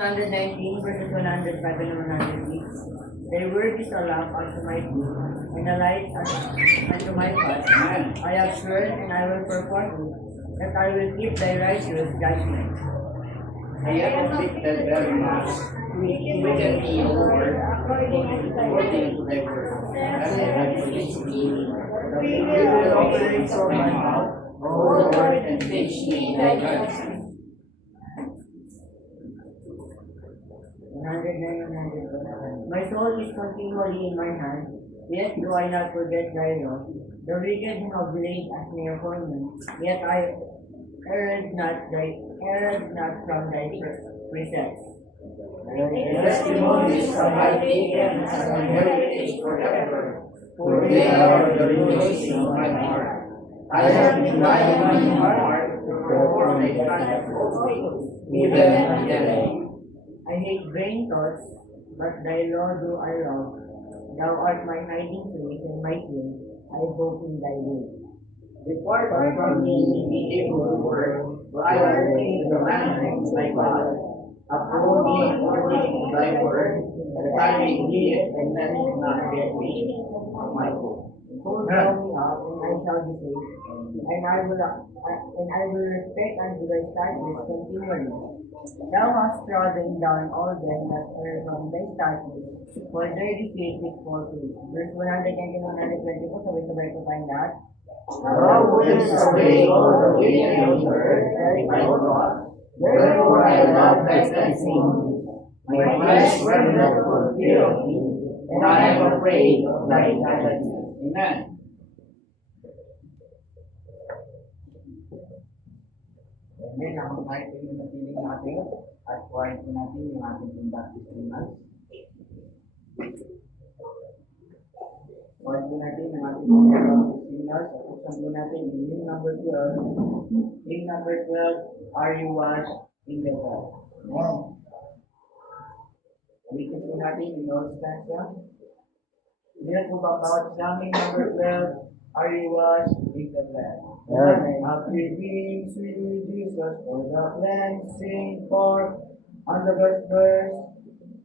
119 verses 105 and 106. Thy word is a lamp unto my feet, and a light unto my path. I have sworn, and I will perform it, that I will keep thy righteous judgment. I have afflicted very much. Quicken me, O Lord, according to thy word. As I have released me, You will operate for my mouth. O Lord, and teach me thy judgment. 109. My soul is continually in my hand, yet do I not forget thy law. The wicked have laid as near for me, yet I erred not from thy precepts. The testimonies of my taken as an heritage forever, for they are the rejoicing of my heart. I have divided my heart to perform thy commandments, even unto day. I hate vain thoughts, but thy law do I love. Thou art my hiding place and my shield. I hope in thy will. Depart from me, the evil word, for I am in the commandments of thy God. Uphold me according to thy word, that I may live and let it not get me of my hope. Hold thou me up, and I shall be saved, and I will respect unto thy statutes continually. Thou hast trodden down all them that err from thy statutes, for their defeat is fulfilled. Verse 100 and 124, sabay-sabay ko tayong lahat. Thou wouldest away all the wicked of earth, thy wrath. Therefore I love thy testimonies. My flesh burneth for fear of thee, and I am afraid of thy judgment. Amen. Amen. Ako tayo po yung napiling natin at kuhain po natin yung ating pong baptismal. Kuhain po natin yung ating pong baptismal. So, buksan po natin yung hymn number 12. Hymn number 12, Are You Washed in the Blood? Amen. Ulitin po natin yung Lord's stanza. Hindi na po ba bawat sa hymn number 12, Are You Washed in the Blood? Amen. After being sweet Jesus for the cleansing for on the first verse,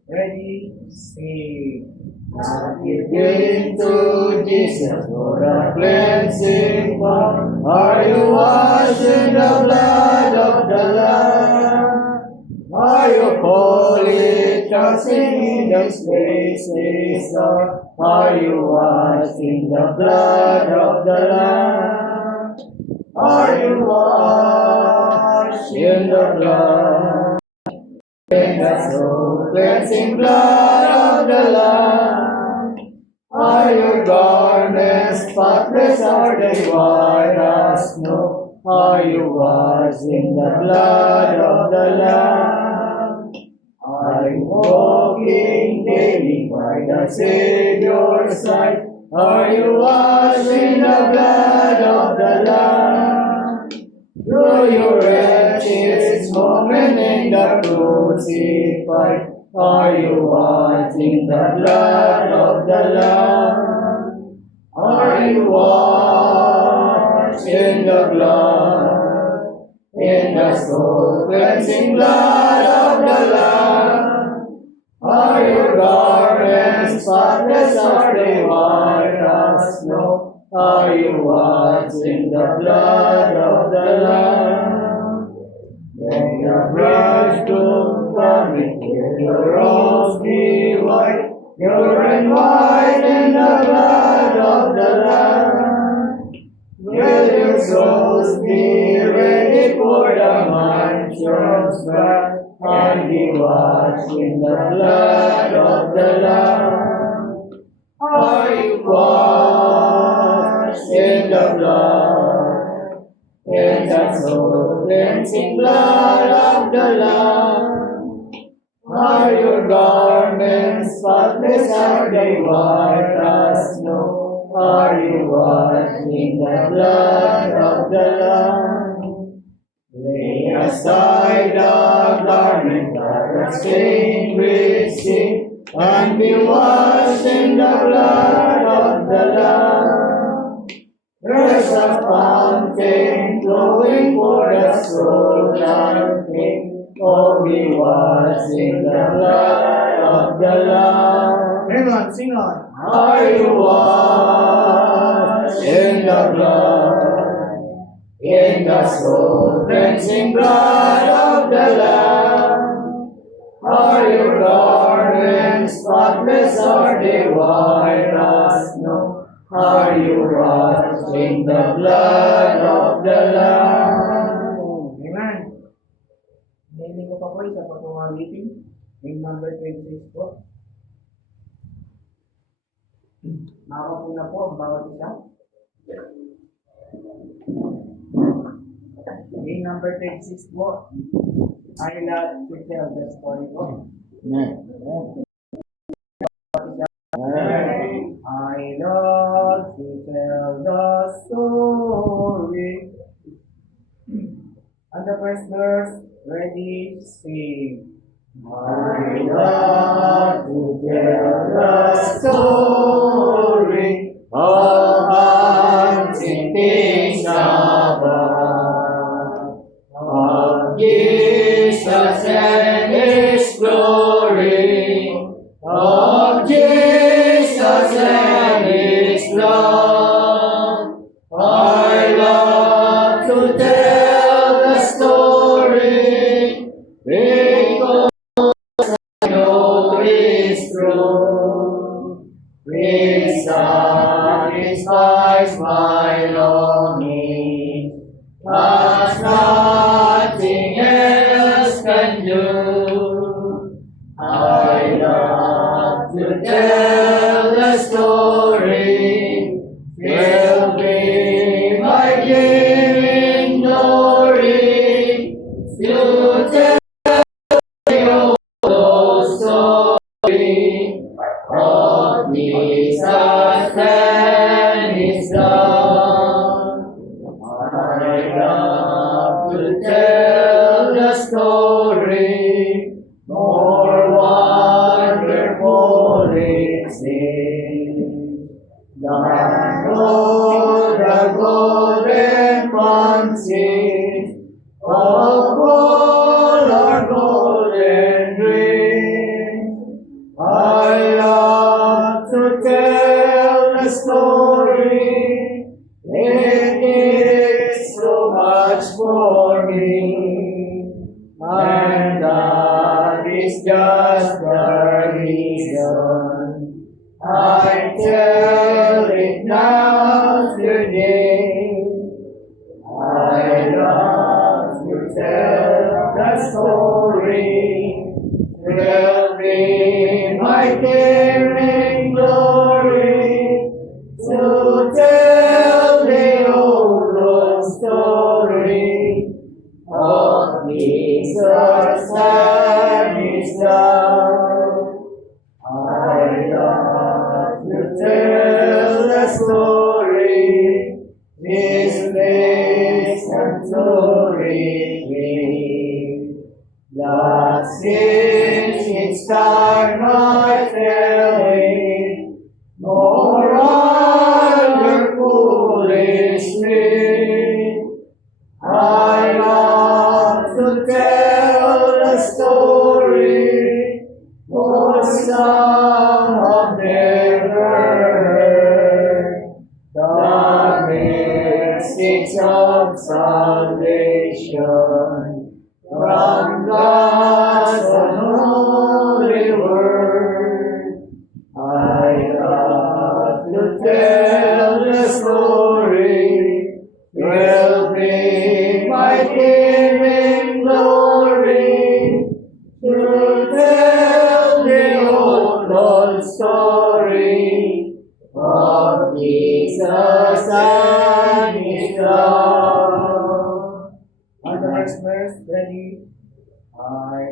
ready, sing. Now giving to Jesus for the cleansing for, are you washed in the blood of the Lamb? Are you holy, trusting in the spaces, or are you washed in the blood of the Lamb? Are you washed in the blood, in the soul cleansing blood of the Lamb? Are your garments spotless, are they white as snow? Are you washed in the blood of the Lamb? Are you walking daily by the Savior's side? Are you washed in the blood of the Lamb? Through your wretched moment in the crucified, are you washed in the blood of the Lamb? Are you washed in the blood, in the soul cleansing blood of the Lamb? Are your garments spotless, are they white as snow? Are you washed in the blood of the Lamb? When your bridegroom cometh, will your robes be white, pure and white in the blood of the Lamb? Will your souls be ready for the mansion's wrath, and be washed in the blood of the Lamb? Are you washed in the blood, in the soul cleansing blood of the Lamb? Are your garments spotless, are they white as snow? Are you washed in the blood of the Lamb? Lay aside the garment that was stained with sin, and be washed in the blood of the Lamb. There's a fountain flowing for the soul and faith, Oh, be washed in the blood of the Lamb. Hang on, sing on. Are you washed in the blood, in the soul cleansing blood of the Lamb? Are your garments spotless or they white as snow? Are you washed in the blood of the Lamb? Amen. Naming ko pa po isa pa po mga meeting. Name number 26 po. Makapo na po ang bawat isa. Name number 26 po. I love to tell the story po. I love to tell the story. And the first verse, ready, sing. I love to tell the story of unseen Sabbath, of Jesus and His glory, of Jesus and His love. I love to tell the story because I know it's true. It satisfies my longing, as nothing else can do. I love to tell the story, will be my giving glory, to tell the old story of Jesus and His love. I love to tell the story, more wonderful its name than all the golden fancies of all our golden dreams. I love to tell the story, it is so much for me, and that is just the reason I tell it now today. I love to tell the story, will be my giving glory, to tell the old story of Jesus and His love. I love to tell the story, His grace and glory, that since its time I fell in, more wonderful is me. I love to tell the story, for some have never heard the mystics of salvation from God's unholy word. I love to tell the story, will be my giving glory, to tell the old story of Jesus and His love. On the next verse, ready. I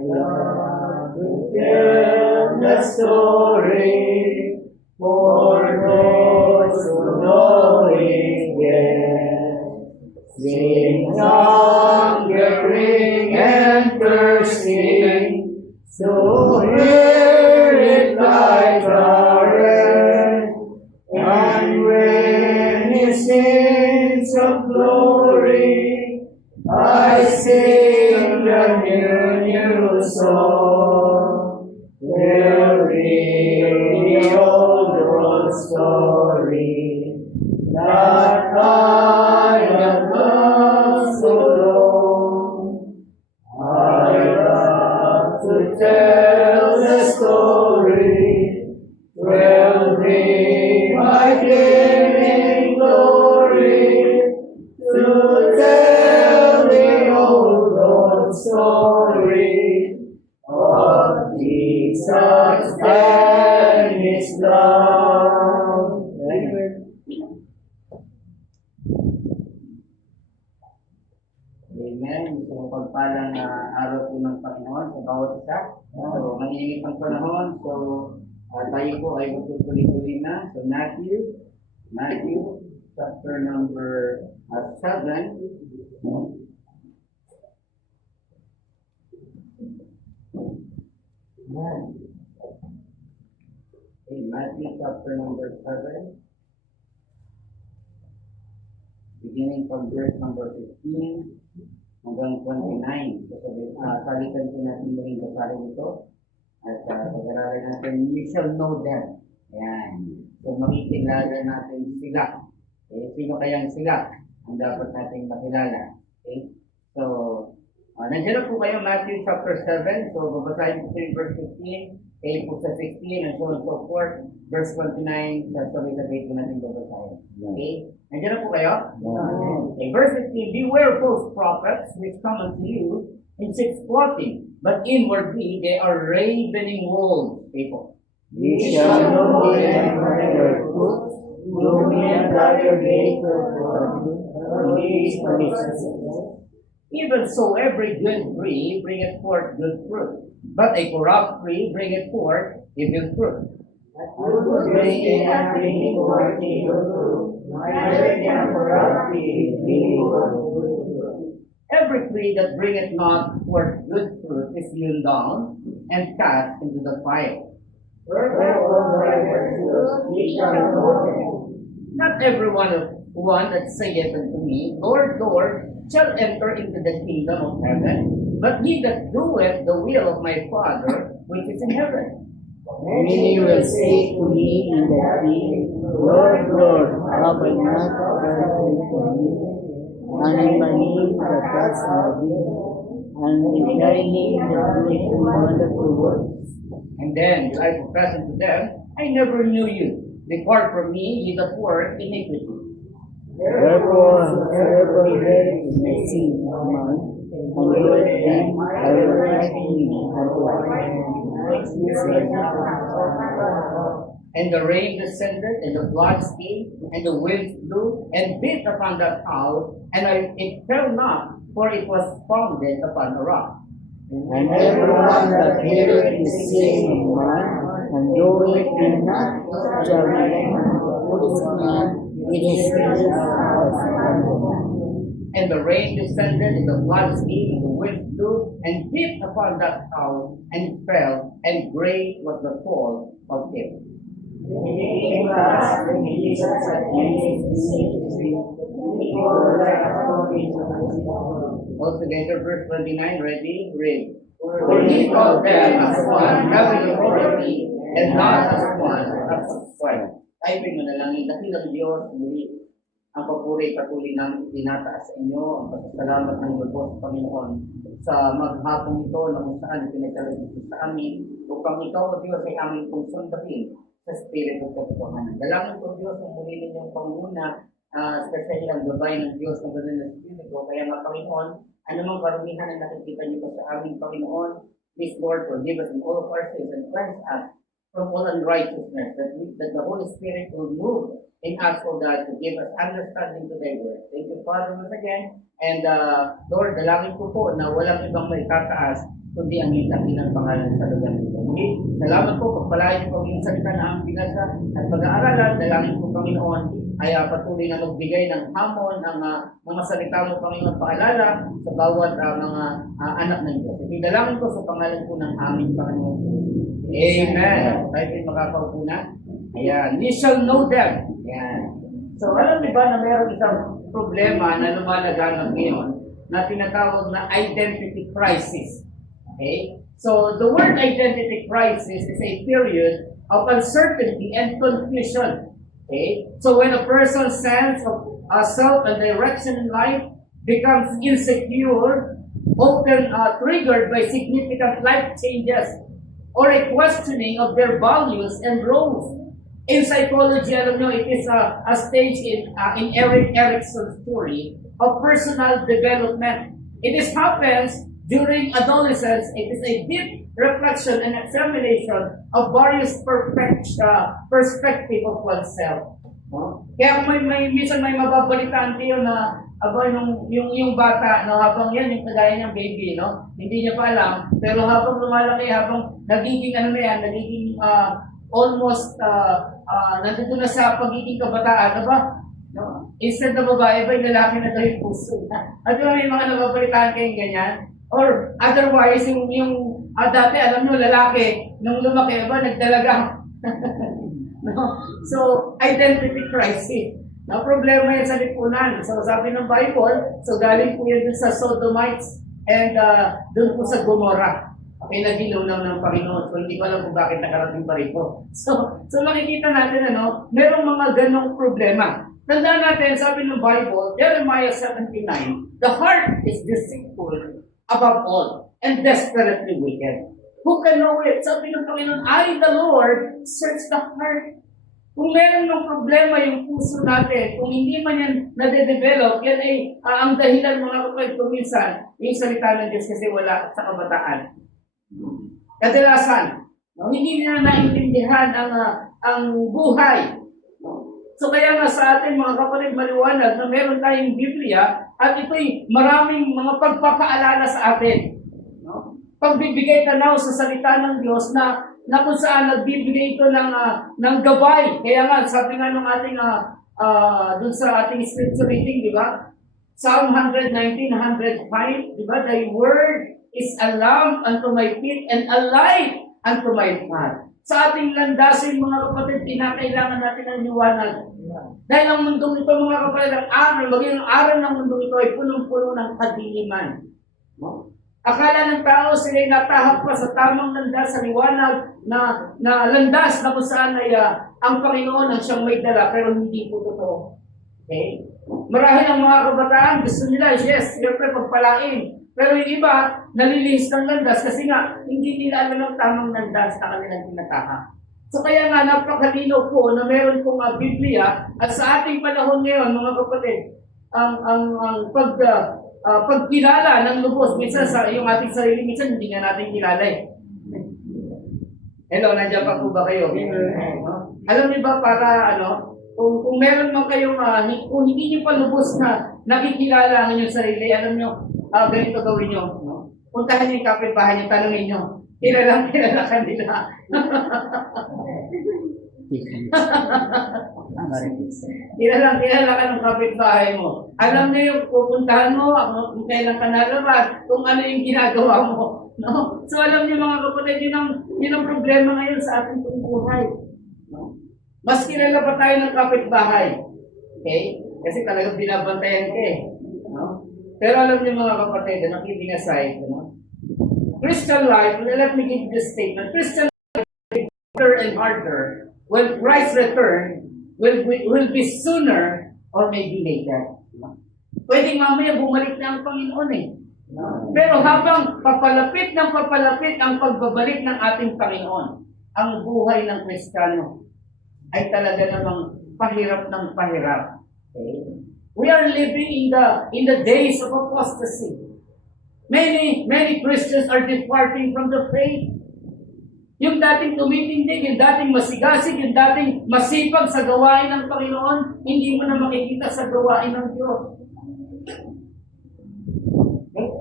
Love to tell the story for those who know it best. Sing hungering and thirsting, so hear it like a rest. And when He sings of glory, I sing the new to tell the story. 12 bring my gleaming glory to tell the old Lord story of Jesus and His love. Amen. So, pagpalang araw po ng Panginoon sa bawat isa. So, maniingit ang panahon. So, tayo po ay magtutuloy-tuloy na. So, Matthew, chapter number 7. Okay, Matthew chapter number 7. Beginning from verse number 15 hanggang 29. So, salitan po natin muling basahin ito. At pag-aralan natin, you shall know them. Ayan. So, makikilala natin sila. Okay? Sino kayang sila ang dapat nating makilala? Okay? So, nandiyan na po kayo, Matthew chapter 7. So, babasahin po yung verse 15, po sa 16, and so on and so forth. Verse 29, sabay-sabay po natin babasahin. Okay? Nandiyan na po kayo? Okay, verse 15, beware false prophets which come unto you in sheep's clothing, but inwardly they are ravening wolves. People. You shall know them by their fruits. No man by their gates or these Even so, every good tree bringeth forth good fruit, but a corrupt tree bringeth forth evil fruit. Bringing and bringing forth evil fruit, neither can corrupt be Every tree that bringeth not forth good fruit is hewn down and cast into the fire. Wherefore by their fruits ye shall know them. Not every one that saith unto me, Lord, Lord, shall enter into the kingdom of heaven, but he that doeth the will of my Father which is in heaven. Many will say to me in that day, Lord, Lord, have I not prophesied for you? And in my name the cast out demons, and in thy name the doing wonderful works. And then I profess unto them, I never knew you. Depart from me, ye that work iniquity. Therefore, whosoever heareth my sin of mine, and doeth them, I will liken him unto a And the rain descended, and the floods came, and the winds blew, and beat upon that house, and it fell not, for it was founded upon a rock. And everyone that heareth the saying of man, and doeth them not, shall be likened unto a foolish man in his house. And the rain descended, and the floods came, and the winds blew, and beat upon that house, and it fell, and great was the fall of it. And it came to pass when Jesus had ended his ministry, people were like a stone into the sea. Altogether, verse 29, ready? Read. For He called them as one, having authority, and not as one, as one. Tayo po'y manalangin, dakilang Diyos, muli, ang papuri patuloy namin itinataas sa inyo, ang pasasalamat ng lubos, Panginoon, sa maghapong ito na kung saan pinagkalagay sa amin, upang ikaw, O Diyos, ay aming pong sundahin sa Espiritu at Katotohanan. Dalangin ko, Diyos, ang muli ninyong panguna, especially ang gabay ng Diyos ng ganun na Espiritu. Kaya nga, Panginoon, anumang karumihan na nakikita niyo pa sa aming Panginoon, please, Lord, forgive us in all of our sins and cleanse us from all unrighteousness, that the Holy Spirit will move in us, O God, to give us understanding to thy word. Thank you, Father, once again. And Lord, dalangin ko po na walang ibang may tataas, kundi ang dakilang pangalan sa lugar nito. Muli, salamat po, pagpalain po ang salita na ang binasa at pag-aaralan. Dalangin po, Panginoon, ay patuloy na magbigay ng hamon ang mga salita mo, Panginoon, paalala sa bawat mga anak ng Diyos. Dalangin ko sa pangalan po ng aming Panginoon. Amen. Tayo din makakaupo na. Ayan. We shall know them. Ayan. So, alam niyo ba na mayroong isang problema na lumalaganap ngayon na tinatawag na identity crisis. Okay? So, the word identity crisis is a period of uncertainty and confusion. Okay? So, when a person's sense of self and direction in life becomes insecure, often triggered by significant life changes or a questioning of their values and roles. In psychology, alam nyo, it is a stage in Erik Erikson's theory of personal development. It happens during adolescence. It is a deep reflection and examination of various perspective of oneself. No? Kaya kung minsan may mababalitaan kayo na yung bata, no, habang yan, yung kagaya niyang baby, no, hindi niya pa alam, pero habang lumalaki, habang nagiging nagiging almost nandito na sa pagiging kabataan, ano ba? No? Instead na babae, ba yung lalaki na daw yung puso. At may mga nababalitaan kayong ganyan? Or otherwise, yung dati, alam nyo, lalaki, nung lumaki, ba, nagdalaga. No? So, identity crisis. No, problema yan sa lipunan. So, sabi ng Bible, so galing po yan dun sa Sodomites and dun po sa Gomorrah. Okay, nagilunaw ng Panginoon. So, hindi ko alam kung bakit nakarating pa rito. So makikita natin, merong mga ganong problema. Tandaan natin, sabi ng Bible, Jeremiah 17:9, the heart is deceitful above all and desperately wicked. Who can know it? Sabi ng Panginoon, I, the Lord, search the heart. Kung meron ng problema yung puso natin, kung hindi man yan nade-develop, yan ay ang dahilan mga kapatid kuminsan, yung salita ng Diyos kasi wala sa kabataan. Kadalasan, hindi nila naintindihan ang buhay. So kaya nga sa atin mga kapatid maliwanag na meron tayong Biblia at ito'y maraming mga pagpapaalala sa atin. Pagbibigay tanaw sa salita ng Diyos na kung saan nagbibigay ito ng gabay. Kaya nga, sabi nga nung ating, dun sa ating scripture reading, di ba? Psalm 119, 105, di ba? Thy word is a lamp unto my feet and a light unto my path. Sa ating landasin, mga kapatid, kinakailangan natin ng liwanag. Dahil ang mundong ito, mga kapatid, ang araw, maging ang araw ng mundong ito ay punong-puno ng kadiliman. No? Akala ng tao sila'y natahak pa sa tamang landas sa liwanag na landas na kung saan ay ang Panginoon ang siyang may dala, pero hindi po totoo. Okay? Marahil ang mga kabataan, gusto nila, yes, siyempre pagpalain. Pero yung iba, nalilihis ng landas kasi nga, hindi nila alam ang tamang landas na kanilang tinatahak. So kaya nga, napakalino po na meron pong Biblia at sa ating panahon ngayon, mga kapatid, ang pagkilala ng lubos, minsan sa yung ating sarili, minsan hindi nga natin kilala eh. Hello, nandiyan pa po ba kayo? Alam niyo ba para kung meron man kayong, kung hindi niyo pa lubos na nakikilala ang inyong sarili, alam niyo, ganito gawin niyo. Puntahan niyo yung kapitbahay niyo, tanongin niyo, kilala ka nila. Kilala ka ng kapitbahay mo. Alam niyo yung pupuntahan mo, kung kailan ka nalabas, kung ano yung ginagawa mo. No? So alam niyo mga kapatid, yun ang problema ngayon sa ating buhay. No? Mas kilala pa tayo ng kapitbahay. Okay? Kasi talagang binabantayan ka eh. No? Pero alam niyo mga kapatid, ang kidding aside, Christian life, let me give this statement, Christian life is harder and harder when Christ's return will be sooner or maybe later. Pwedeng mamaya bumalik na ang Panginoon eh. Pero habang papalapit ang pagbabalik ng ating Panginoon, ang buhay ng Kristiyano ay talaga namang pahirap ng pahirap. Okay? We are living in the days of apostasy. Many Christians are departing from the faith. Yung dating tumitindig, yung dating masigasig, yung dating masipag sa gawain ng Panginoon, hindi mo na makikita sa gawain ng Diyos.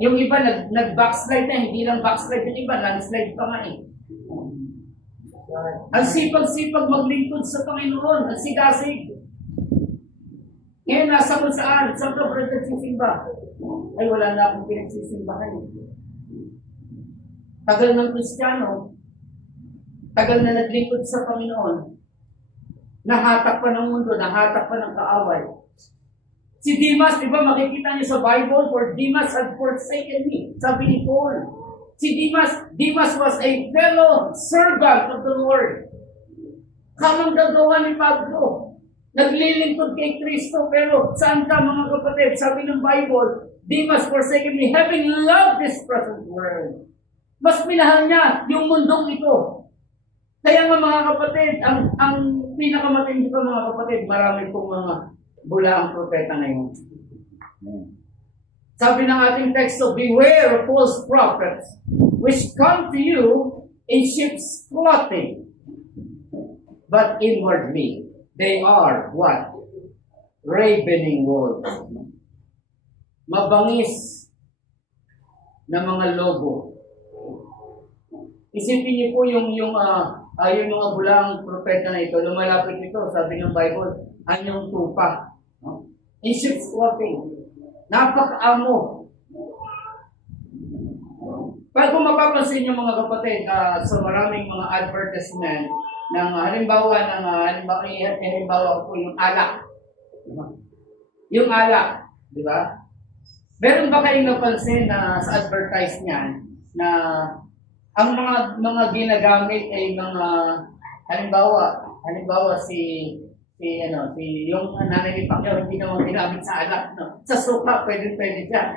Yung iba nag-backslide na, hindi lang backslide yung iba, landslide pa nga eh. Ang sipag-sipag maglingkod sa Panginoon, ang sigasig. Ngayon, nasa kung saan ka brother nagsisimba? Ay, wala na akong pinagsisimbahan. Tagal ng Kristiyano, tagal na naglingkod sa Panginoon, nahatak pa ng mundo, nahatak pa ng kaaway. Si Demas, di ba makikita niyo sa Bible, for Demas had forsaken me, sabi ni Paul. Si Demas was a fellow servant of the Lord. Kamang gagawa ni Pablo. naglilingkod kay Kristo, pero saan ka mga kapatid? Sabi ng Bible, they must forsake me, having loved this present world. Mas minahal niya yung mundong ito. Kaya nga mga kapatid, ang pinakamatindi pa mga kapatid, marami pong mga bulaang propeta ngayon. Sabi ng ating teksto, beware of false prophets, which come to you in sheep's clothing, but inwardly they are what? Ravening wolves. Mabangis na mga lobo. Isipin niyo po yung mga bulang propeta na ito, lumalapit ito, sabi ng Bible, anyong tupa. No? In sheep's clothing. Napaka-amo. Pag kung mapapansin niyo mga kapatid, sa maraming mga advertisement, ng halimbawa po yung alak. Yung alak, di ba? Meron ba kayong napansin na sa advertise niyan na ang mga ginagamit ay mga halimbawa si yung nanay ni Pacquiao hindi naman ginamit sa alak, no? Sa suka pwede siya.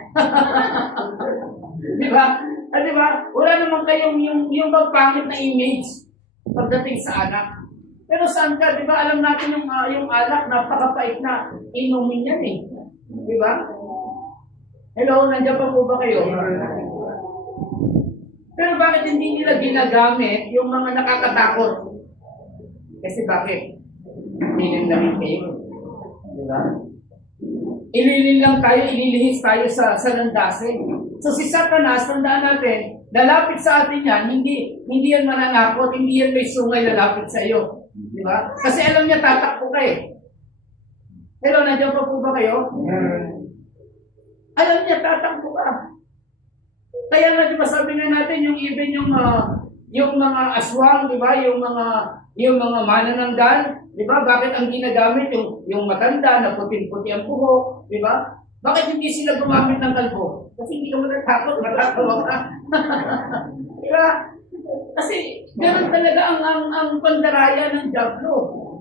Di ba? Di ba? Wala naman kayong yung pangit na image pagdating sa anak. Pero saan ka, di ba? Alam natin yung alak, napakapait na inumin yan eh. Di ba? Hello, nandiyan pa po ba kayo? Pero bakit hindi nila ginagamit yung mga nakakatakot? Kasi bakit? Ililin lang kayo. Di ba? Ililin lang tayo, ililihis tayo sa landasin. So si Satanas, tandaan natin, lalapit sa atin yan, hindi yan mananakot, hindi yan may sungay lalapit sa iyo. Di ba? Kasi alam niya tatakbo ka eh. Hello, nandiyan pa po ba kayo? Alam niya tatakbo ka. Kaya nga di ba sabi nga natin, yung mga aswang, di ba? Yung mga manananggal, di ba? Bakit ang ginagamit yung matanda na puti-puti ang buhok, di ba? Bakit hindi sila gumamit ng kalbo? Kasi hindi ka matatakot ka. Di ba? Kasi ganoon talaga ang pandaraya ng diablo.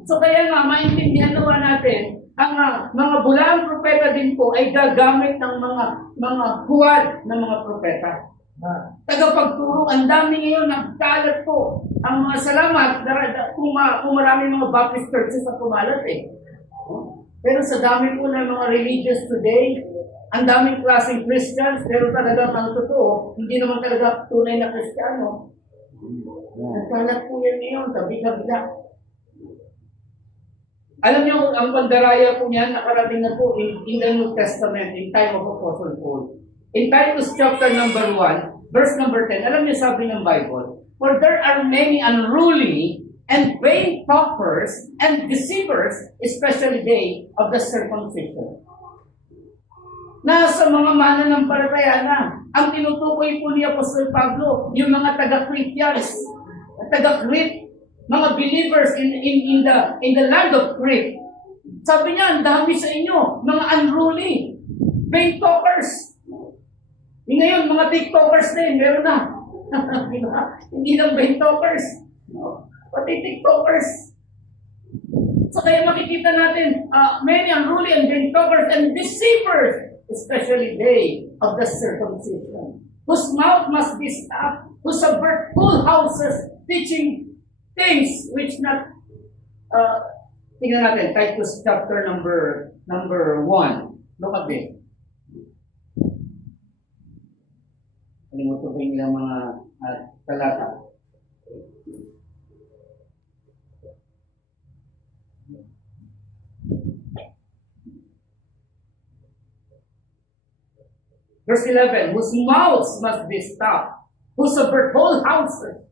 So kaya nga, maintindihan naman natin, ang mga bulaang propeta din po ay gagamit ng mga huwad ng mga propeta. Tagapagturo, ang dami ngayon, nagkalat po. Ang mga salamat, kung maraming mga Baptist churches na kumalat eh. Pero sa dami po ng mga religious today, ang daming klaseng Christians, pero talagang ang totoo, hindi naman talaga tunay na Kristiyano. Nagkalat po yan ngayon, tabi-kabila. Alam niyo, ang pandaraya po niyan, nakarating na po in the New Testament, in time of Apostle Paul. In Titus chapter number 1, verse number 10, alam niyo sabi ng Bible, for there are many unruly and vain talkers and deceivers, especially they of the circumcision. Nasa mga mananampalataya na, ang tinutukoy po ni Apostol Pablo, yung mga taga-Cretians, taga-Crete, mga believers in the land of Crete. Sabi niya, ang dami sa inyo, mga unruly, vain talkers. Ngayon, mga TikTokers din, meron na. Hindi lang vain talkers, pati TikTokers. So kaya makikita natin, many unruly and vain talkers and deceivers, especially they of the circumcision, whose mouth must be stopped, who subvert whole houses, teaching things which not, tingnan natin, Titus chapter number 1. Look at this. Kalimutan ko yung ilang mga talata. Verse 11, whose mouths must be stopped, who subvert whole houses,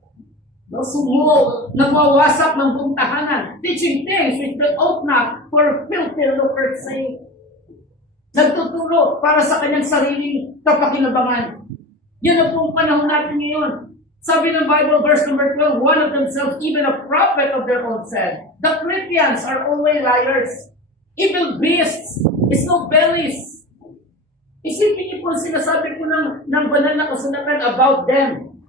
nagwawasak ng buong tahanan, teaching things which they ought not for filthy lucre's sake. Nagtuturo para sa kanyang sariling kapakinabangan. Yan ang pong panahon natin ngayon. Sabi ng Bible, verse number 12, one of themselves, even a prophet of their own said, the Christians are always liars, evil beasts, is no bellies. Isipin niyo po sinasabi ko ng banal na kasulatan about them.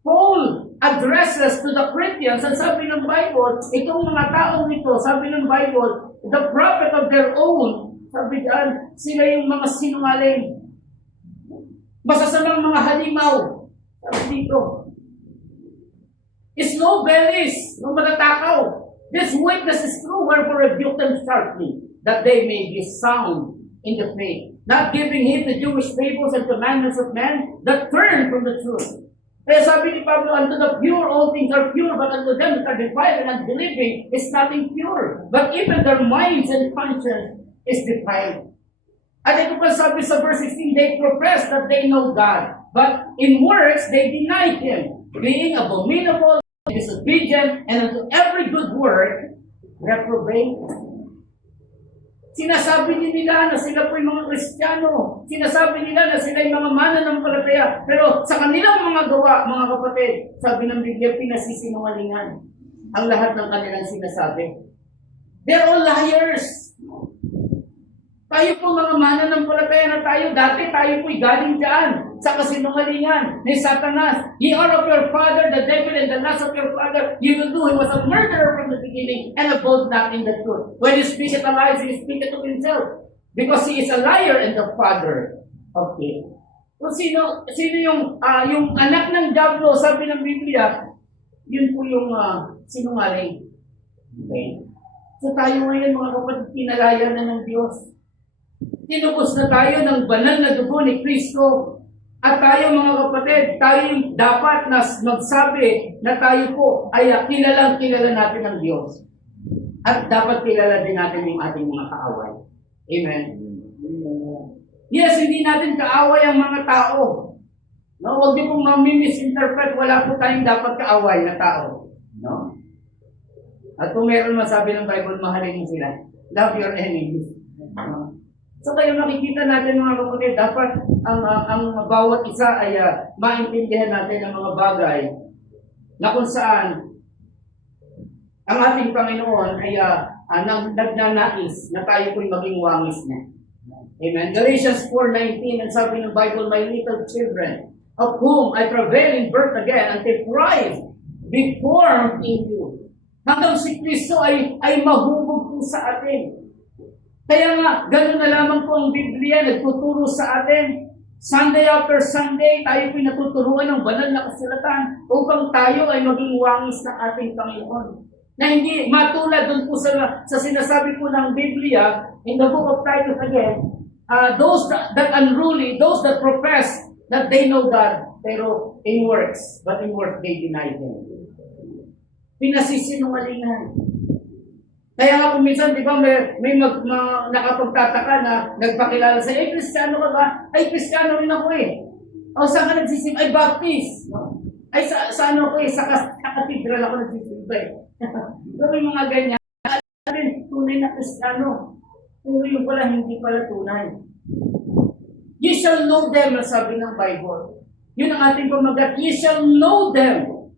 Paul, addresses to the Corinthians, ang sabi ng Bible, itong mga taong ito, sabi ng Bible, the prophet of their own, sabi dyan, sila yung mga sinungaling. Masasamang mga halimaw. Sabi dito, slow bellies, ng matatakaw. This witness is true, wherefore rebuke them sharply, that they may be sound in the faith, not giving heed to Jewish fables and commandments of men that turn from the truth. Kaya sabi ni Pablo, unto the pure all things are pure, but unto them that are defiled and unbelieving is nothing pure. But even their minds and conscience is defiled. At ito pa sabi sa verse 16, they profess that they know God, but in works they deny Him, being abominable, disobedient, and unto every good work reprobate. Sinasabi nila na sila po yung mga Kristiyano. Sinasabi nila na sila yung mga mananampalataya. Pero sa kanilang mga gawa, mga kapatid, sabi ng Biblia, pinasisinungalingan ang lahat ng kanilang sinasabi. They're all liars. Tayo po mga mananampalataya na tayo, dati tayo po'y galing dyan sa kasinungalingan ni Satanas. Ye are of your father, the devil, and the lust of your father, you will do. He was a murderer from the beginning and abode not in the truth. When he speaketh a lie, he speaketh of himself, because he is a liar and the father of it. Kung sino yung anak ng diablo, sabi ng Biblia, yun po yung sinungaling. Okay? So tayo ngayon, mga kapatid, pinalaya na ng Diyos. Tinubos na tayo ng banal na dugo ni Kristo. At tayo mga kapatid, tayo yung dapat na magsabi na tayo po ay kilala natin ng Diyos. At dapat kilala din natin yung ating mga kaaway. Amen? Yes, hindi natin kaaway ang mga tao. No? Huwag niyo pong mami-misinterpret, wala po tayong dapat kaaway na tao. No? At kung meron masabi ng Bible, mahalin mo sila. Love your enemies. No? So kayo makikita natin mga kapatid, dapat ang bawat isa ay maintindihan natin ang mga bagay na kung saan ang ating Panginoon ay nagnanais na tayo po'y maging wangis niya. Amen. Galatians 4:19, ang sabi ng Bible, my little children, of whom I travail in birth again until Christ be formed in you. Hanggang si Kristo ay mahubog po sa atin. Kaya nga, gano'n na lamang po ang Biblia, nagtuturo sa atin. Sunday after Sunday, tayo po'y natuturuan ng banal na kasulatan upang tayo ay maging wangis ng ating Panginoon. Na hindi matulad doon po sa sinasabi po ng Biblia, in the book of Titus again, those that unruly, those that profess that they know God, pero in works, but in works they deny Him. Pinasisinungalingan. Kaya nga kung minsan, di ba, may nakapagtataka na nagpakilala sa'yo, ay, Kristiyano ka ba? Ay, Kristiyano rin ako eh. O, saan ka nagsisimba? Ay, Baptist. Ay, sa ano ko eh, sa katedral ako nagsisimba eh. So, may mga ganyan. Alam rin, tunay na Kristiyano. Pero yung pala, hindi pala tunay. You shall know them, sabi ng Bible. Yun ang ating pamagat. You shall know them.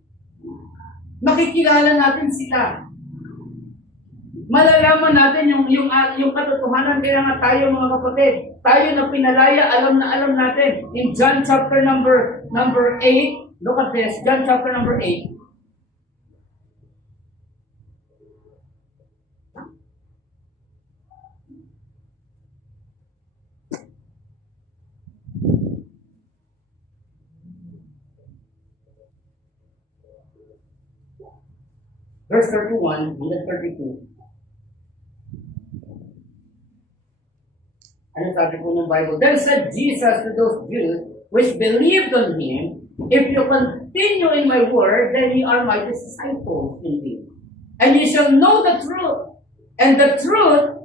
Makikilala natin sila. Malalaman natin yung katotohanan. Kaya nga tayo mga kapatid, tayo na pinalaya, alam na alam natin. In John chapter number 8, look at this, John chapter number 8. Verse 31 and 32. Ano sabi po ng Bible? Then said Jesus to those Jews which believed on Him, if you continue in my word, then ye are my disciples indeed. And ye shall know the truth. And the truth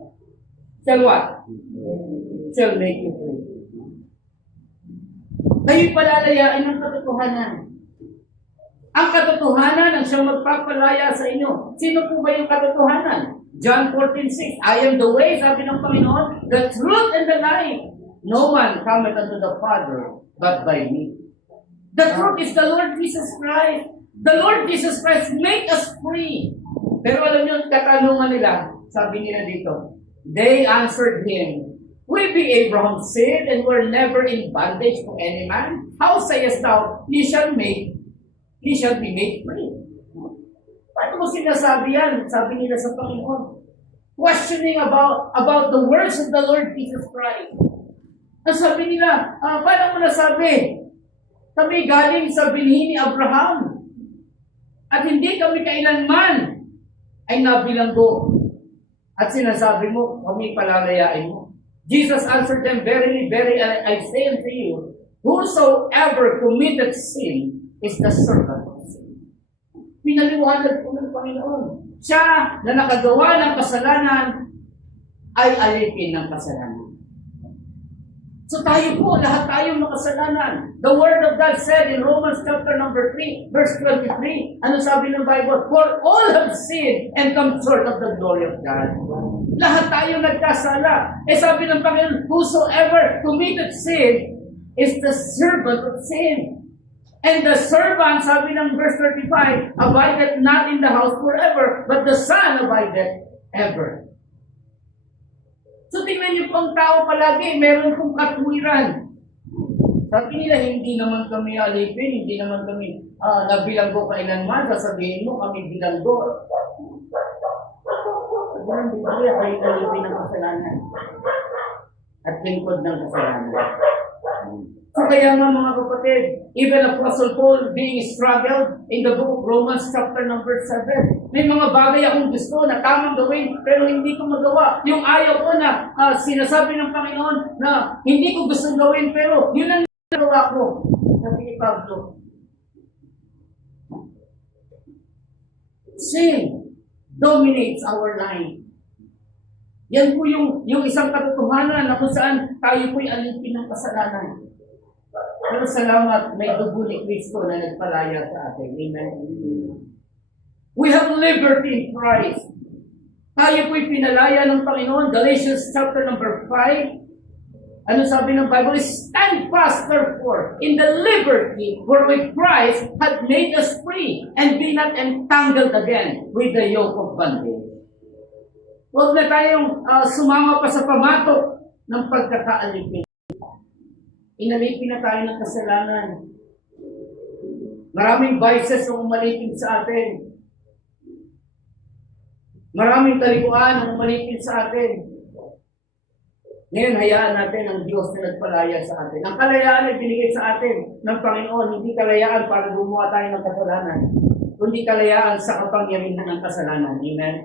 shall what? Shall make you free. Kayo'y palalayain ng katotohanan. Ang katotohanan ang siyang magpapalaya sa inyo. Sino po ba yung katotohanan? John 14:6, I am the way, sabi ng Panginoon, the truth and the life. No man cometh unto the Father but by me. The truth is the Lord Jesus Christ. The Lord Jesus Christ make us free. Pero alam niyo, katanungan nila, sabi nila dito, they answered Him, we be Abraham's seed and were never in bondage to any man. How sayest thou, ye shall make he shall be made free. Paano mo sinasabi yan? Sabi nila sa Panginoon. Questioning about the words of the Lord Jesus Christ. Ang sabi nila, paano mo nasabi? Kami galing sa binhi ni Abraham. At hindi kami kailanman ay nabilanggo. At sinasabi mo, kami palalayain mo. Jesus answered them, verily, verily, I say unto you, whosoever committed sin is the servant of sin. Pinaliwanag po ng Panginoon. Siya na nakagawa ng kasalanan ay alipin ng kasalanan. So tayo po, lahat tayo makasalanan. The Word of God said in Romans chapter number 3, verse 23, ano sabi ng Bible? For all have sinned and come short of the glory of God. Lahat tayo nagkasala. Sabi ng Panginoon, whosoever committed sin is the servant of sin. And the servant, sabi ng verse 35, abideth not in the house forever, but the Son abideth ever. So tingnan niyo pong tao palagi, meron pong katwiran. Sabi nila, hindi naman kami alipin, hindi naman kami nabilanggo kailanman, sasabihin mo kami bilanggo. Sabi ng Biblia, kayo alipin ng kasalanan. At lingkod ng kasalanan. So kaya nga mga kapatid, even Apostle Paul being struggled in the book of Romans chapter number 7, may mga bagay akong gusto na tamang gawin pero hindi ko magawa. Yung ayaw ko na sinasabi ng Panginoon na hindi ko gusto gawin pero yun ang nagawa ko. Sabi ni Pablo, sin dominates our life. Yan po yung isang katotohanan na kung saan tayo po'y alipin ng kasalanan. Pero salamat, may dugo ni Kristo na nagpalaya sa atin. Amen. We have liberty in Christ. Tayo po'y pinalaya ng Panginoon. Galatians chapter number 5. Ano sabi ng Bible? Stand fast therefore in the liberty wherewith Christ hath made us free, and be not entangled again with the yoke of bondage. Huwag na tayong sumama pa sa pamatok ng pagkakaalipin. Inalipin na tayo ng kasalanan. Maraming vices ang umalipin sa atin. Maraming kalikuan ang umalipin sa atin. Ngayon, hayaan natin ang Diyos na nagpalaya sa atin. Ang kalayaan ay binigay sa atin ng Panginoon, hindi kalayaan para gumawa tayo ng kasalanan, kundi kalayaan sa kapangyarihan ng kasalanan. Amen?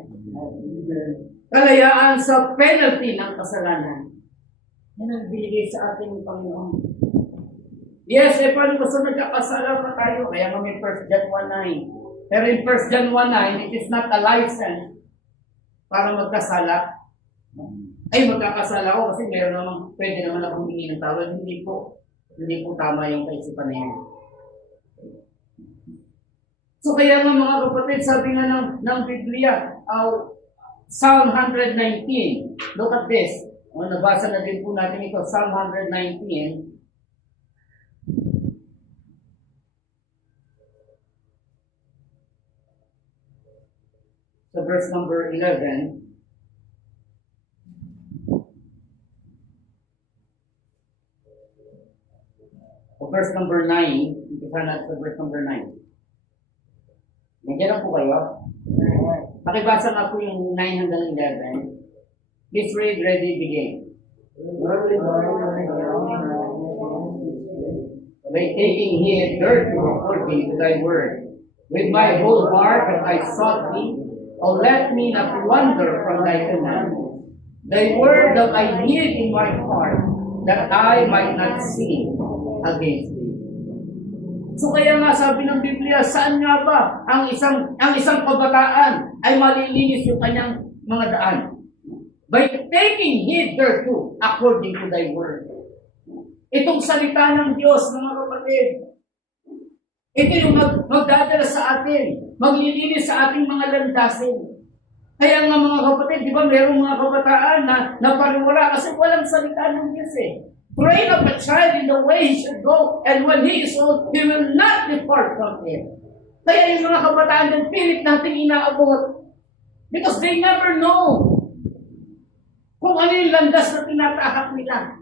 Kalayaan sa penalty ng kasalanan. Yan ang binigay sa atin ng Panginoon. Yes, paano gusto nagkakasala pa tayo? Kaya kami 1 John 1:9. Pero in 1 John 1:9, it is not a license para magkasala. Ay, magkakasala ako kasi meron naman, pwede naman akong humingi ng tawad. Hindi po tama yung kaisipan na yan. So kaya nga mga kapatid, sabi nga ng Biblia, Psalm 119, look at this. Nabasa na din po natin ito, Psalm 119. So verse number 11. O verse number 9. Umpisa natin sa verse number 9. Nandiyan na po kayo. Pakibasa nga po yung 9 hanggang 11. Please read, ready, begin. By taking heed thereto according to thy word, with my whole heart have I sought thee, O let me not wander from thy commandments. Thy word have I hid in my heart, that I might not sin against thee. So kaya nga sabi ng Biblia, saan nga ba ang isang kabataan ay malilinis yung kanyang mga daan? By taking heed thereto according to thy word. Itong salita ng Diyos, mga kapatid, ito yung magdadala sa atin, maglilinis sa ating mga landasin. Kaya nga mga kapatid, di ba mayroong mga kabataan na napariwala kasi walang salita ng Diyos eh. Train up a child in the way he should go, and when he is old, he will not depart from it. Kaya yung mga kabataan ng pilit natin inaabot. Because they never know kung ano yung landas na tinatahak nila.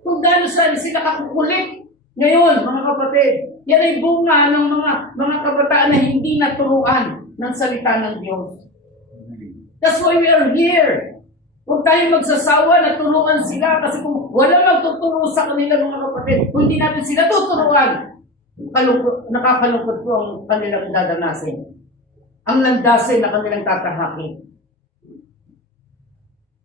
Kung gano'n sila kakukulit. Ngayon, mga kapatid, Yan ay bunga ng mga kabataan na hindi naturuan ng salita ng Diyos. That's why we are here. Huwag tayong magsasawa na turuan sila kasi kung wala magtuturo sa kanila mga kapatid, kung hindi natin sila tuturuan, nakakalungkot po ang kanilang dadanasin. Ang landasin na kanilang tatahakin.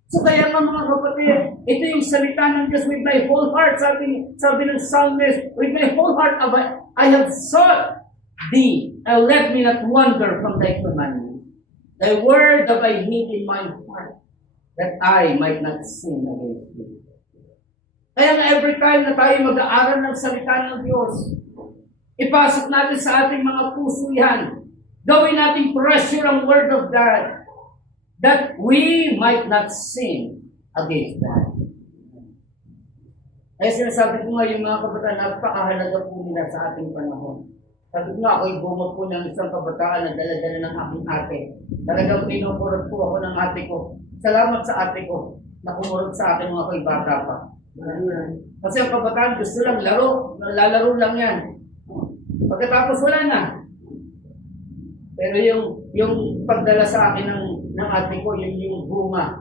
So kaya mga kapatid, ito yung salita ng Diyos with my whole heart. Sabi ng psalmist, with my whole heart I have sought thee. Now let me not wander from thy commandments. Thy word have I hid in my heart, that I might not sin against thee. Kaya nga every time na tayo mag-aaral ng salita ng Diyos, ipasok natin sa ating mga puso yan. Gawin nating pressure ang word of God, that we might not sin against God. Kaya sinasabi ko nga yung mga kabataan, napakahalaga po nila sa ating panahon. Sabi ko nga, ako'y bumag po ng isang kabataan na dala-dala ng aking ate. Talagang pinupurot po ako ng ate ko. Salamat sa ate ko na kumurot sa akin mga ako'y bata pa. Kasi ang kabataan gusto lang laro, lalaro lang yan. Pagkatapos wala na. Pero yung pagdala sa akin ng ate ko, yun yung bunga.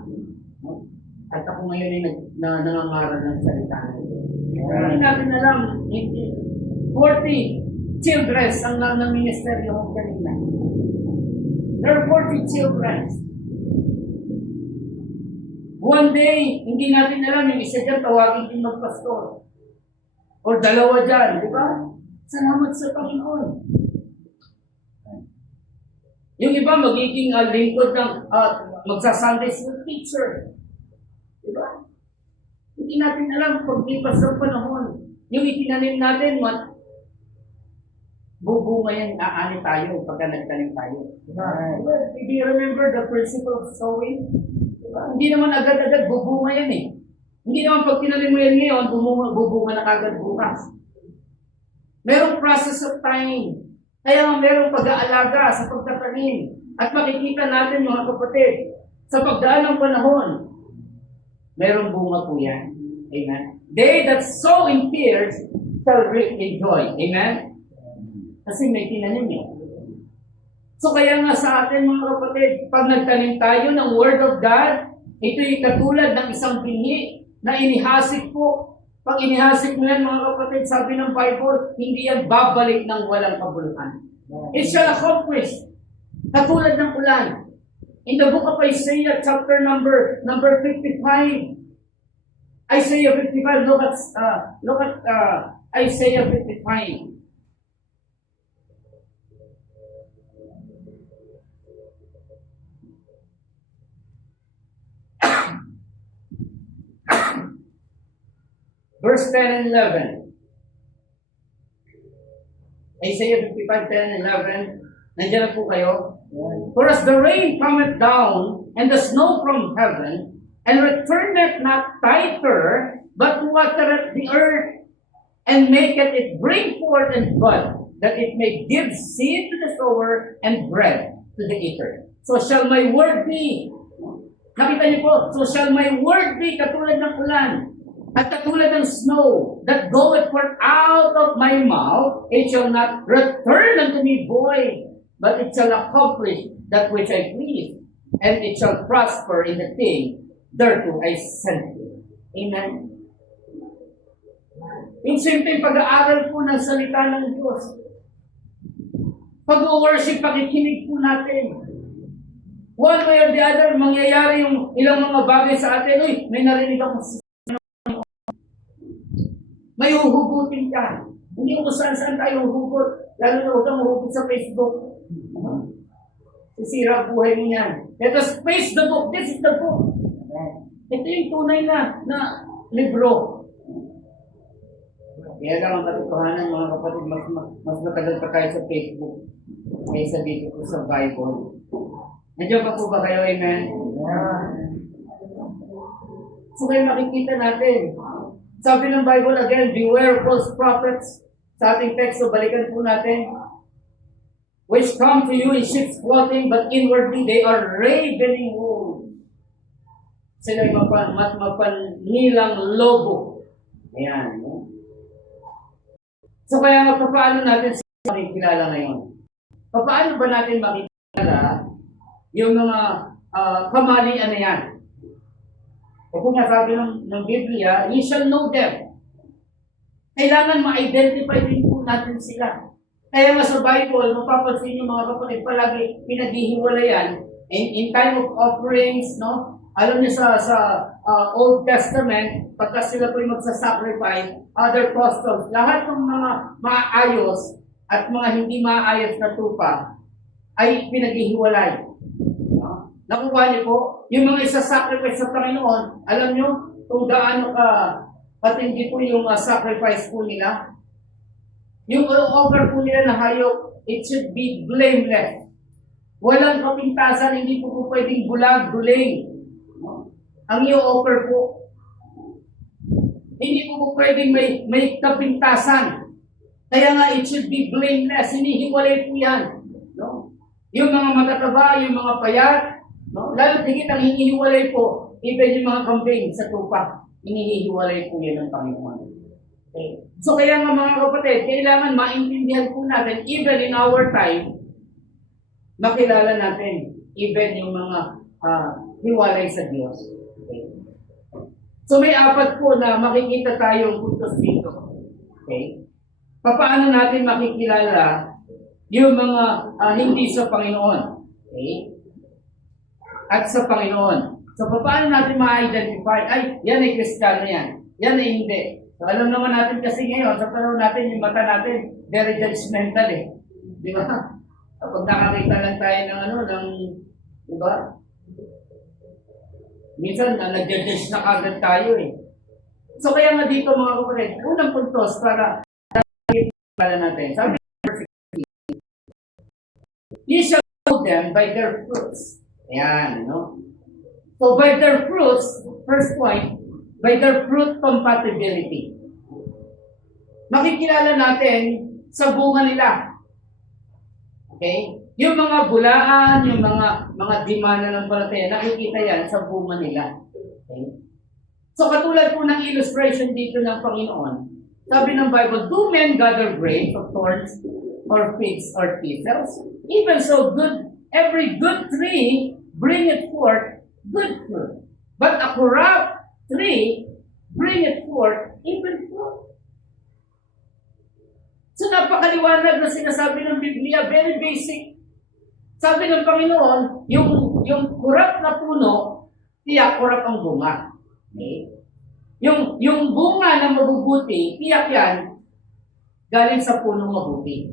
At ako ngayon ay nangangaral ng salita ng Diyos. Hindi natin alam, 40 children ang ministeryo ko kanina. There are 40 children. One day, hindi natin alam, yung isa dyan, tawagin din magpastor. O dalawa dyan, di ba? Salamat sa Panginoon. Yung iba magiging lingkod ng magsa-Sunday school teacher. Diba? Hindi natin alam paglipas ng panahon. Yung itinanim natin, bubunga yan, aani tayo pagka nagtanim tayo. Diba? Do you remember the principle of sowing? Diba? Hindi naman agad-agad bubunga yan eh. Hindi naman pag tinanim mo yan ngayon, bubunga na agad bukas. Merong process of time. Kaya merong pag-aalaga sa pagtatanim. At makikita natin mga kapatid, sa pagdaan ng panahon, merong bunga po yan. Amen? They that sow in tears shall reap in joy. Amen? Kasi may tinanim eh. So kaya nga sa atin mga kapatid, pag nagtanim tayo ng Word of God, ito'y katulad ng isang binhi na inihasik po. Pag inihasik mo yan mga kapatid, sabi ng Bible, hindi yan babalik ng walang kabuluhan. It shall accomplish. Katulad ng ulan. In the book of Isaiah, chapter number 55. Isaiah 55, look at Isaiah 55. Verse 10 and 11. Isaiah 55, 10 and 11. Nandiyan na po kayo. For as the rain cometh down, and the snow from heaven, and returneth not thither, but watereth the earth, and maketh it bring forth and bud, that it may give seed to the sower, and bread to the eater. So shall my word be. Nakita niyo po, so shall my word be katulad ng ulan, at katulad ng snow that goeth forth out of my mouth. It shall not return unto me void, but it shall accomplish that which I please, and it shall prosper in the thing thereto I sent you. Amen? Yung simpleng pag-aaral po ng salita ng Diyos. Pag-worship, pakikinig po natin. One way or the other, mangyayari yung ilang mga bagay sa atin. Uy, may narinig ako. May uhugutin ka. Hindi ko saan tayo uhugot. Lalo na huwag kang uhugot sa Facebook. Sisira buhay mo yan. Let us face the book. This is the book. Ito yung tunay na libro. Kaya lang ang katotohanan mga kapatid, mas matagal pa tayo sa Facebook kaysa dito po sa Bible. Nandiyan pa po ba kayo? Amen? So kayo makikita natin. Sabi ng Bible again, beware false prophets. Sa ating text, so balikan po natin. Which come to you in sheep's clothing, but inwardly they are ravening wolves. Sila'y mas mapanilang lobo. Ayan. So kaya nga, paano natin sila makikilala ngayon? Paano ba natin makikilala yung mga kamalian na yan? O kung nasabi ng Biblia, ye shall know them. Kailangan ma-identify din po natin sila. Kaya nga sa Bible, mapapansin niyo mga kapatid, palagi pinaghihiwalayan in time of offerings, no? Alam niyo sa Old Testament, pagka sila po yung magsasacrifice, other customs, lahat ng mga maayos at mga hindi maayos na tupa ay pinaghihiwalay. No? Nakuha niyo po, yung mga isa-sacrifice sa Panginoon, alam niyo kung gaano patindi po yung sacrifice po nila. Yung offer po nila na hayop, it should be blameless. Walang kapintasan, hindi po pwedeng bulag, duling. No? Ang i-offer po, hindi po pwedeng may kapintasan. Kaya nga, it should be blameless. Hinihiwalay po yan. No? Yung mga matataba, yung mga payat, no? Lalo tigit ang hinihiwalay po, even yung mga kambing sa tupa, hinihiwalay po yan ng Panginoon. Okay. So kaya nga mga kapatid, kailangan maintindihan po natin, even in our time, makilala natin, even yung mga hiwalay sa Diyos. Okay. So may apat po na makikita tayong puntos dito. Okay. Paano natin makikilala yung mga hindi sa Panginoon? Okay. At sa Panginoon. So paano natin ma-identify? Ay, yan ay Kristiyano yan. Yan ay hindi. So, alam naman natin kasi ngayon, sa panahon natin, yung mata natin, very judgmental eh. Di ba? Kapag nakakita lang tayo ng di ba? Minsan, nag-judge na kagad tayo eh. So, kaya nga dito mga kapatid, unang puntos para nakikita natin. Sabi ng ye shall know them by their fruits. Ayan, no? So, by their fruits, first point, by their fruit compatibility. Makikilala natin sa bunga nila. Okay? Yung mga bulaan, yung mga dimana ng palataya, nakikita yan sa bunga nila. Okay? So katulad po ng illustration dito ng Panginoon, sabi ng Bible, do men gather grain of thorns or figs or thistles? Even so, every good tree bringeth forth good fruit. But a corrupt tree bringeth forth evil fruit. So napakaliwanag na sinasabi ng Biblia, very basic. Sabi ng Panginoon, yung kurap na puno, tiyak kurap ang bunga. Okay? Yung bunga na mabubuti, tiyak yan, galing sa punong mabuti.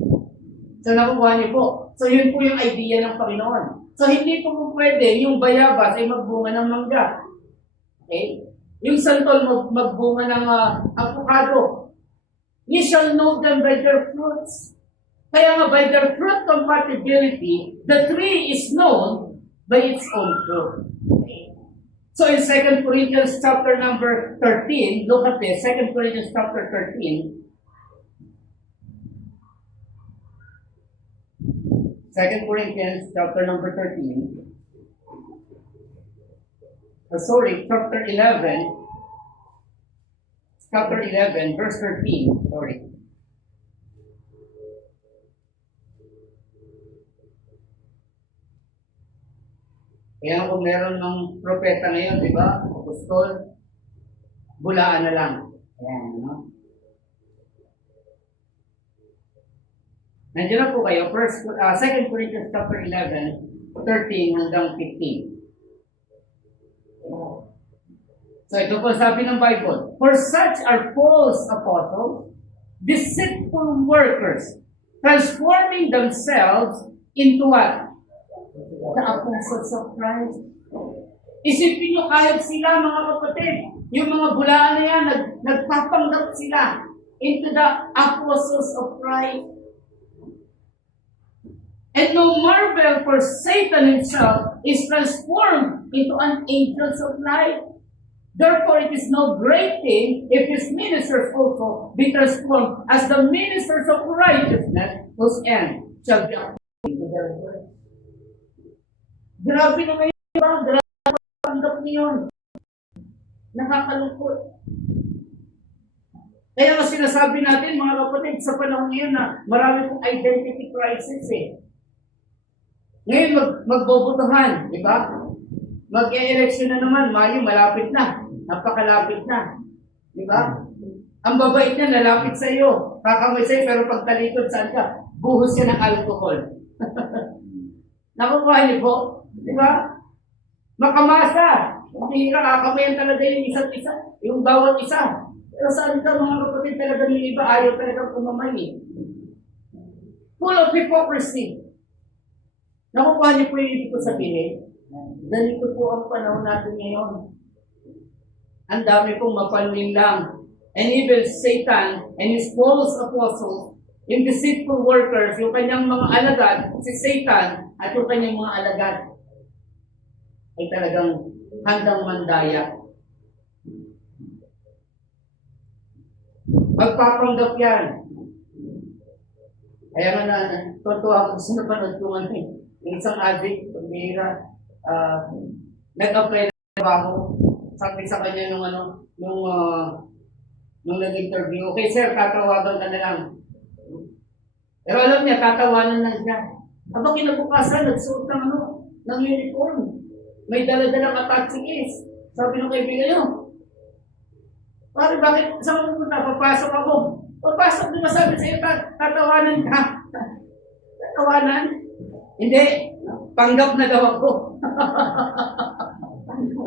So nakukuha niyo po. So yun po yung idea ng Panginoon. So hindi po pwede yung bayabas ay magbunga ng mangga. Okay? Yung santol magbunga ng avocado. You shall know them by their fruits. Kaya nga, by their fruit compatibility, the tree is known by its own fruit. Okay. So in 2 Corinthians chapter number 13, look at this, 2 Corinthians chapter 13. 2 Corinthians chapter number 13. Chapter 11. Chapter 11, verse 13. Sorry. Kaya kung meron ng propeta ngayon, di ba? Apostol, bulaan na lang. Ayan, no? Nandiyan na po kayo, 2 Corinthians chapter 11, 13 hanggang 15. So ito po sabi ng Bible, for such are false apostles, deceitful workers, transforming themselves into what? The apostles of Christ. Isipin nyo kahit sila mga kapatid, yung mga bulaan na yan, nagpapanggap sila into the apostles of Christ. And no marvel, for Satan himself is transformed into an angel of light. Therefore, it is no great thing if his ministers also be transformed as the ministers of righteousness, whose end shall be according to their works. Grabe naman yun, ba? Grabe ang panggap niyon. Nakakalungkot. Kaya nga sinasabi natin, mga kapatid, sa panahon ngayon na marami pong identity crisis eh. Ngayon, magbobotohan, di ba? Mag-e-election na naman, Mayo, malapit na. Napakalapit na. Di ba? Ang babait niya, lalapit sa iyo. Kakamay sa iyo, pero pag talikod, saan ka? Buhos ka ng alcohol. Nakukuha niyo po? Di ba? Makamasa. Hindi ka kakamayan talaga yung isa't isa. Yung bawat isa. Pero saan ka mga kapatid talaga yung iba, ayaw talaga kumamay eh. Full of hypocrisy. Nakukuha niyo po yung ibig ko sabihin? Ganito po ang panahon natin ngayon. Ang dami pong mapanling lang. And even Satan and his false apostles, yung deceitful workers, yung kanyang mga alagad, si Satan at yung kanyang mga alagad, ay talagang handang mandaya. Magpapanggap yan. Kaya nga na, totoo ako sa napanood ko nga yung isang addict, pagmira, nag-apply na trabaho, sabi sa kanya nung nag-interview, okay sir, tatawagan ka na lang. Pero alam niya, tatawanan lang siya. Habang kinabukasan, nagsuot ng uniform. May dala-dalang attaching case. Sabi ng kaibigan niyo, pare, bakit saan mo pupunta? Papasok ako. Papasok, di ba sabi sa'yo, tatawanan ka? Tatawanan? Hindi. Panggap na daw ako.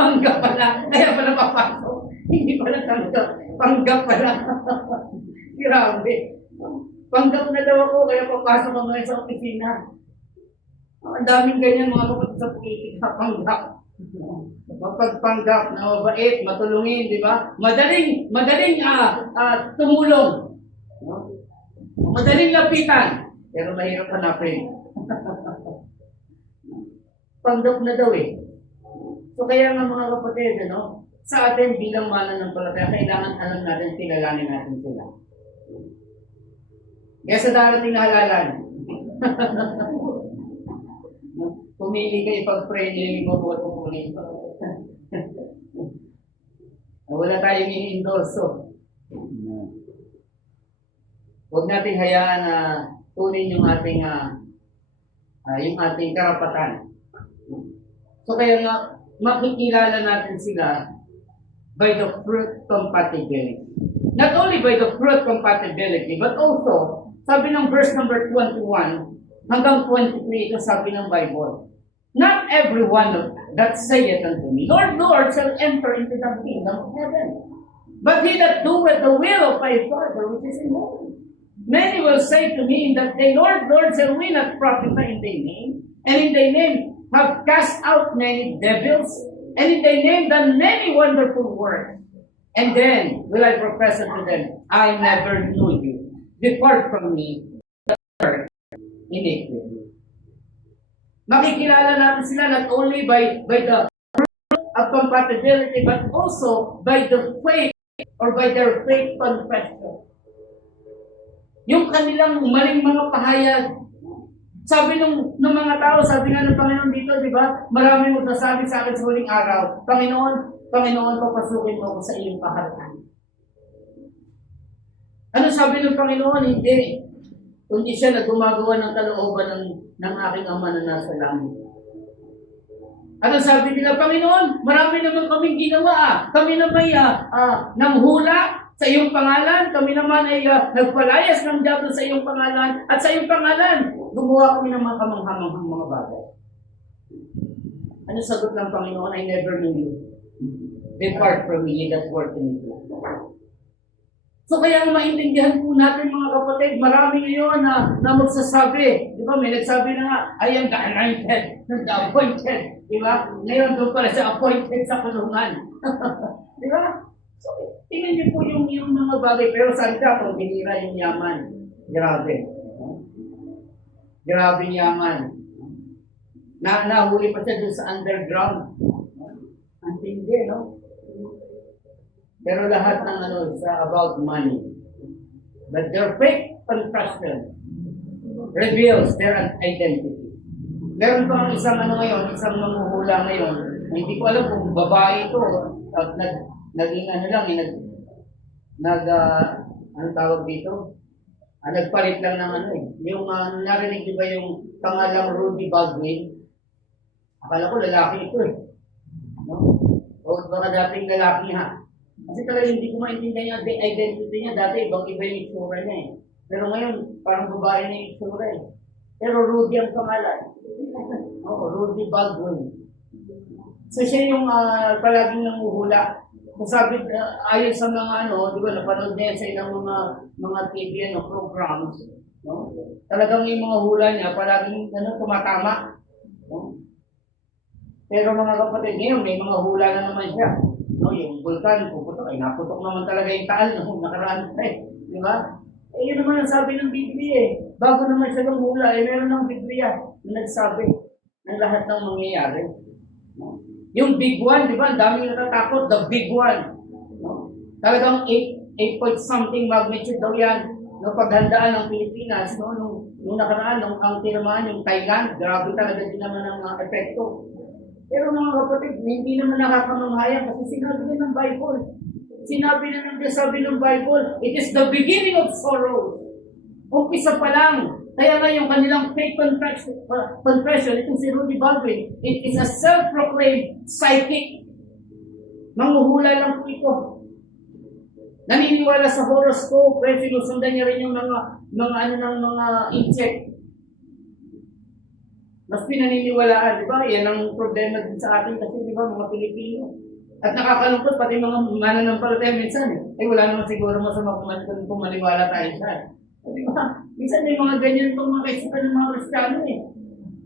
Panggap pala. Kaya pala papasok. Hindi pala tanggap. Panggap pala. Grabe. Panggap na daw ako, kaya papasok ako ngayon sa opisina. Ang daming ganyan mga kapatid sa politika. Panggap. Mapagpanggap na mabait, matulungin, di ba? Madaling tumulong. Madaling lapitan. Pero mahirap hanapin. Panggap na daw eh. So kaya nga mga kapatid, sa atin bilang mananampalataya, kailangan alam natin, kilalanin natin sila. Kaya sa darating na halalan, pumili kayo pag-pray niyo yung mabuhat mo po rin. Wala tayong i-endorso. Huwag natin hayaan na tunin yung ating karapatan. So kaya nga, makikilala natin sila by the fruit compatibility. Not only by the fruit compatibility, but also, sabi ng verse number 21 hanggang 23, ito sabi ng Bible, not everyone that saith unto me, Lord, Lord, shall enter into the kingdom of heaven, but he that doeth the will of my Father which is in heaven. Many will say to me in that day, Lord, Lord, shall we not prophesy in thy name, and in thy name have cast out many devils, and in thy name done many wonderful works. And then will I profess unto them, I never knew you. Depart from me, iniquity. Makikilala natin sila not only by the fruit of compatibility, but also by the faith or by their faith confession. Yung kanilang maling mga pahayag. Sabi ng mga tao, sabi nga ng Panginoon dito, di ba? Marami magsasabi sa akin sa huling araw, Panginoon, papasukin mo ako sa iyong kaharap. Ano sabi ng Panginoon? Hindi. Kundi siya na gumagawa ng kalooban ng aking Ama na nasa langit. Ano sabi nila, Panginoon, marami naman kaming ginawa. Kami na may nanghula sa iyong pangalan. Kami naman ay nagpalayas ng diablo sa iyong pangalan. At sa iyong pangalan, gumawa kami ng mga kamanghamanghang mga bagay. Ano sagot ng Panginoon? I never knew you. Depart from me, ye that work iniquity. So kaya maintindihan po natin mga kapatid, marami ngayon na magsasabi. Di ba? May nagsabi na nga, I am the anointed, the appointed. Di ba? Ngayon doon pala siya appointed sa kulungan. Di ba? So, tingnan niyo po yung mga bagay. Pero saan ka kung binira yung yaman? Grabe. Grabe yaman. Nahuli pa siya doon sa underground. Ang tindi, no? Pero lahat ng sa about money. But their faith confession reveals their identity. Meron pa ang isang isang manghuhula ngayon, hindi ko alam kung babae ito, at naging anong tawag dito? Nagpalit lang ng ano eh. Yung narinig di ba yung pangalang Rudy Baldwin? Akala ko lalaki ito eh. No? O baka dating lalaki ha. Kasi talaga hindi ko maintindihan yung identity niya. Dati ibang-iba yung itsura niya eh. Pero ngayon, parang babae na yung itsura eh. Pero Rudy ang pangalan. Oo, Rudy Baldwin. So siya yung palaging nanguhula. Kung sabi, ayon sa mga di ba, napanood niya sa ilang mga TV programs, no? Talagang yung mga hula niya, palaging tumatama. No? Pero mga kapatid, ngayon may mga hula na naman siya. No? Yung vulkan, puputok, naputok naman talaga yung taal nung nakaraan. Di ba? Yun naman ang sabi ng Biblia eh. Bago naman siya ng hula, meron ng Biblia na nagsabi ng lahat ng mangyayari. No? Yung big one, di ba? Ang daming natatakot. The big one. No? Talagang 8 point something magnitude daw yan. No, paghandaan ng Pilipinas, no, nung nakaraan, ang tinamaan yung Thailand, grabe talaga din naman ang epekto. Pero mga kapatid, hindi naman nakakamamahayan kasi sinabi na ng Bible. Sinabi na ng Diyos, sabi ng Bible, it is the beginning of sorrow. Umpisa pa lang. Kaya nga yung kanilang fake confession, itong si Rudy Baldwin, it is a self-proclaimed psychic. Manguhula lang po ito. Naniniwala sa horoscope, pero sinusundan niya rin yung mga insect. Mas pinaniniwalaan, di ba? Yan ang problema din sa atin kasi, di ba, mga Pilipino. At nakakalungkot, pati mga mananampalataya minsan, wala naman siguro masama kung maniwala tayo siya. Di ba? Minsan may mga ganyan pang mga kaisipan ng mga Kristiyano eh.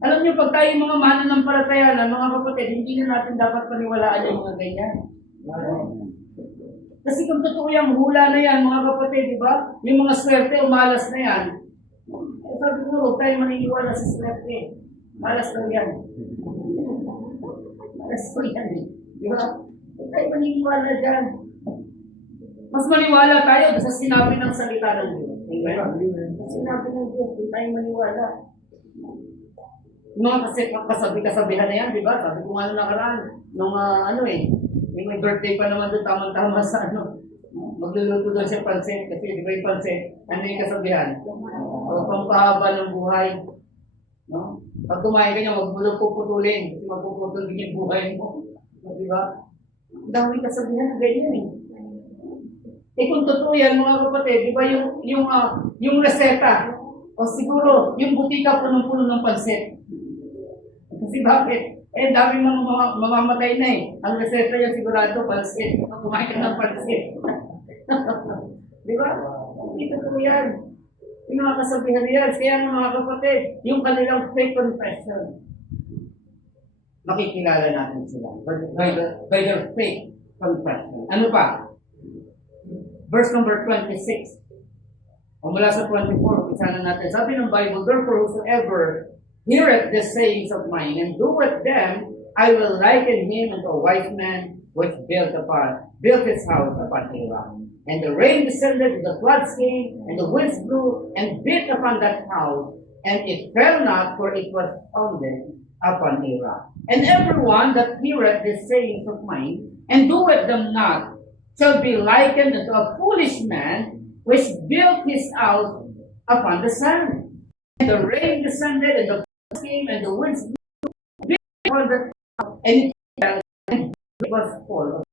Alam niyo, pag tayo mga mananampalataya na, mga kapatid, hindi na natin dapat paniwalaan yung mga ganyan. Kasi kung totoo yung hula na yan, mga kapatid, di ba? Yung mga swerte o malas na yan, sabi ko, huwag tayo maniniwala sa swerte. Malas lang yan. Malas ko yan eh. Di ba? Huwag tayo maniniwala dyan. Mas maniwala tayo sa sinabi ng salita ng Diyos. Sinabi ng Diyos, huwag tayo maniwala. Yung mga kasabihan na yan, di ba? Sabi ko nga nakaraan, nung yung may birthday pa naman doon, tamang-tama sa magluluto doon siya pansit. Kasi di ba yung pansit, ano yung kasabihan? O pampahaba ng buhay. No? Pag kumain ka niya, huwag mo lang puputulin. Kasi magpuputol din yung buhay mo. Di ba? Ang dami kasabihan na ganyan eh. Kung totoo yan, mga kapatid, di ba yung reseta, o siguro, yung butika punong-puno ng pansit. Kasi bakit? Dami mga mamamatay na eh. Ang reseta yan sigurado, pansit. Kumain ka ng pansit. Di ba? Hindi totoo yan. Yung mga kasabihan yan. Kaya mga kapatid, yung kanilang fake confession, makikilala natin sila by their fake confession. Ano pa? Verse number 26. O mula sa 24, isa na natin. Sabi ng Bible, therefore whosoever heareth the sayings of mine and doeth them, I will liken him unto a wise man which built his house upon a rock. And the rain descended, and the floods came, and the winds blew, and beat upon that house, and it fell not, for it was founded upon a rock. And everyone that heareth the sayings of mine, and doeth them not, shall be likened unto a foolish man, which built his house upon the sand. And the rain descended, and the floods came, and the winds blew, upon the house, and it fell, and it was full of.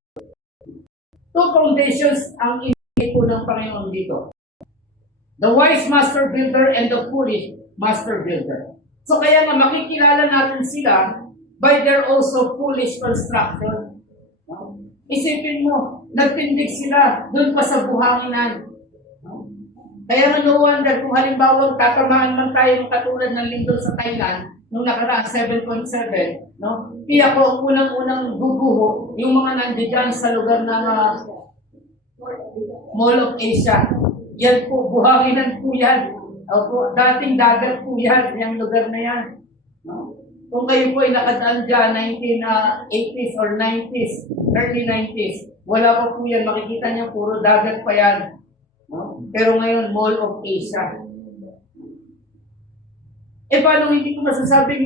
Two foundations ang inigit po ng Panginoon dito. The wise master builder and the foolish master builder. So kaya nga makikilala natin sila by their also foolish construction. Isipin mo, nagtindig sila doon pa sa buhanginan. Kaya nga no wonder kung halimbawa tatamaan man tayo ng katulad ng lindol sa Thailand, nung nakaraan 7.7, no? Kaya ko unang-unang guguho yung mga nandiyan sa lugar ng Mall of Asia. Yan po, buhanginan po yan. Opo, dating dagat po yan, yung lugar na yan. No? Kung kayo po ay nakadaan dyan, 1980s or 90s, early 90s, wala pa po yan, makikita niyo puro dagat pa yan. No? Pero ngayon, Mall of Asia. Paano hindi ko masasabing,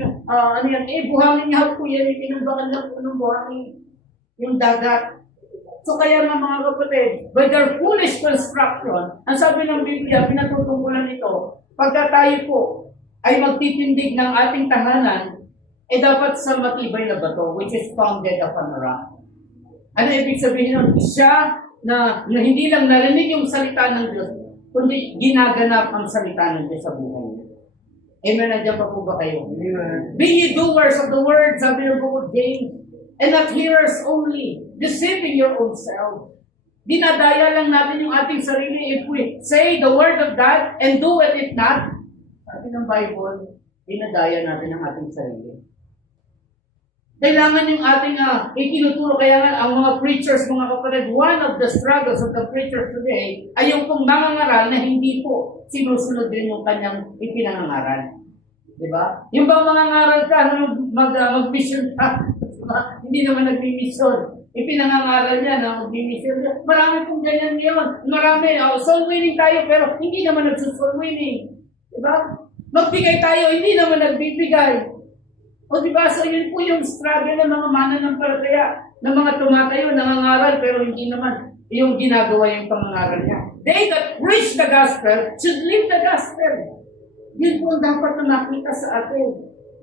buhangin nga po yan, pinambakan lang po ng buhangin, yung dagat. So kaya nga mga kapatid, by their foolish construction, ang sabi ng Biblia, pinatutungkulan ito, pagka tayo po ay magtitindig ng ating tahanan, dapat sa matibay na bato, which is founded upon a rock. Ano ibig sabihin nun? Siya na hindi lang narinig yung salita ng Diyos, kundi ginaganap ang salita ng Diyos sa buhay niya. Amen. Nandiyan pa po ba kayo? Be ye doers of the word, sabi ng Book of James, and not hearers only, deceiving your own self. Dinadaya lang natin yung ating sarili if we say the word of God and do it if not. Sabi ng Bible, dinadaya natin ang ating sarili. Kailangan yung ating itinuturo. Kaya nga, ang mga preachers, mga kapatid, one of the struggles of the preachers today ay yung pong mangangaral na hindi po sinusunod din yung kanyang ipinangangaral. Diba? Yung bang mangangaral ka, mag-mission ka, hindi naman nag-mission. Ipinangangaral niya na mag-mission. Marami pong ganyan ngayon. Marami, soul winning tayo, pero hindi naman nagsusoul winning. Diba? Magbigay tayo, hindi naman nagbibigay. O diba, so yun po yung struggle ng mga mananampalataya, ng mga tumatayo, nangangaral, pero hindi naman yung ginagawa yung pangangaral niya. They that preach the gospel should live the gospel. Yun po ang dapat na makita sa atin.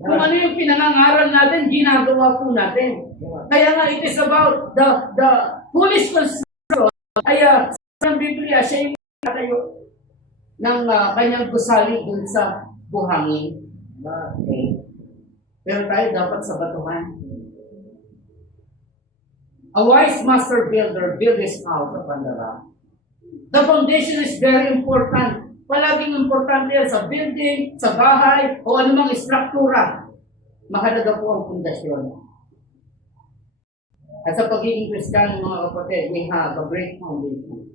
Kung ano yung pinangangaral natin, ginagawa po natin. Kaya nga, it is about the foolish construction. Ay, sa Biblia, siya yung tayo ng kanyang gusali dun sa buhangin. Okay. Pero tayo dapat sa batuhan. A wise master builder built his house upon the rock. The foundation is very important. Palaging importante yan sa building, sa bahay, o anumang struktura. Mahalaga po ang pundasyon. At sa pagiging Kristiyano, mga kapatid, we have a great foundation.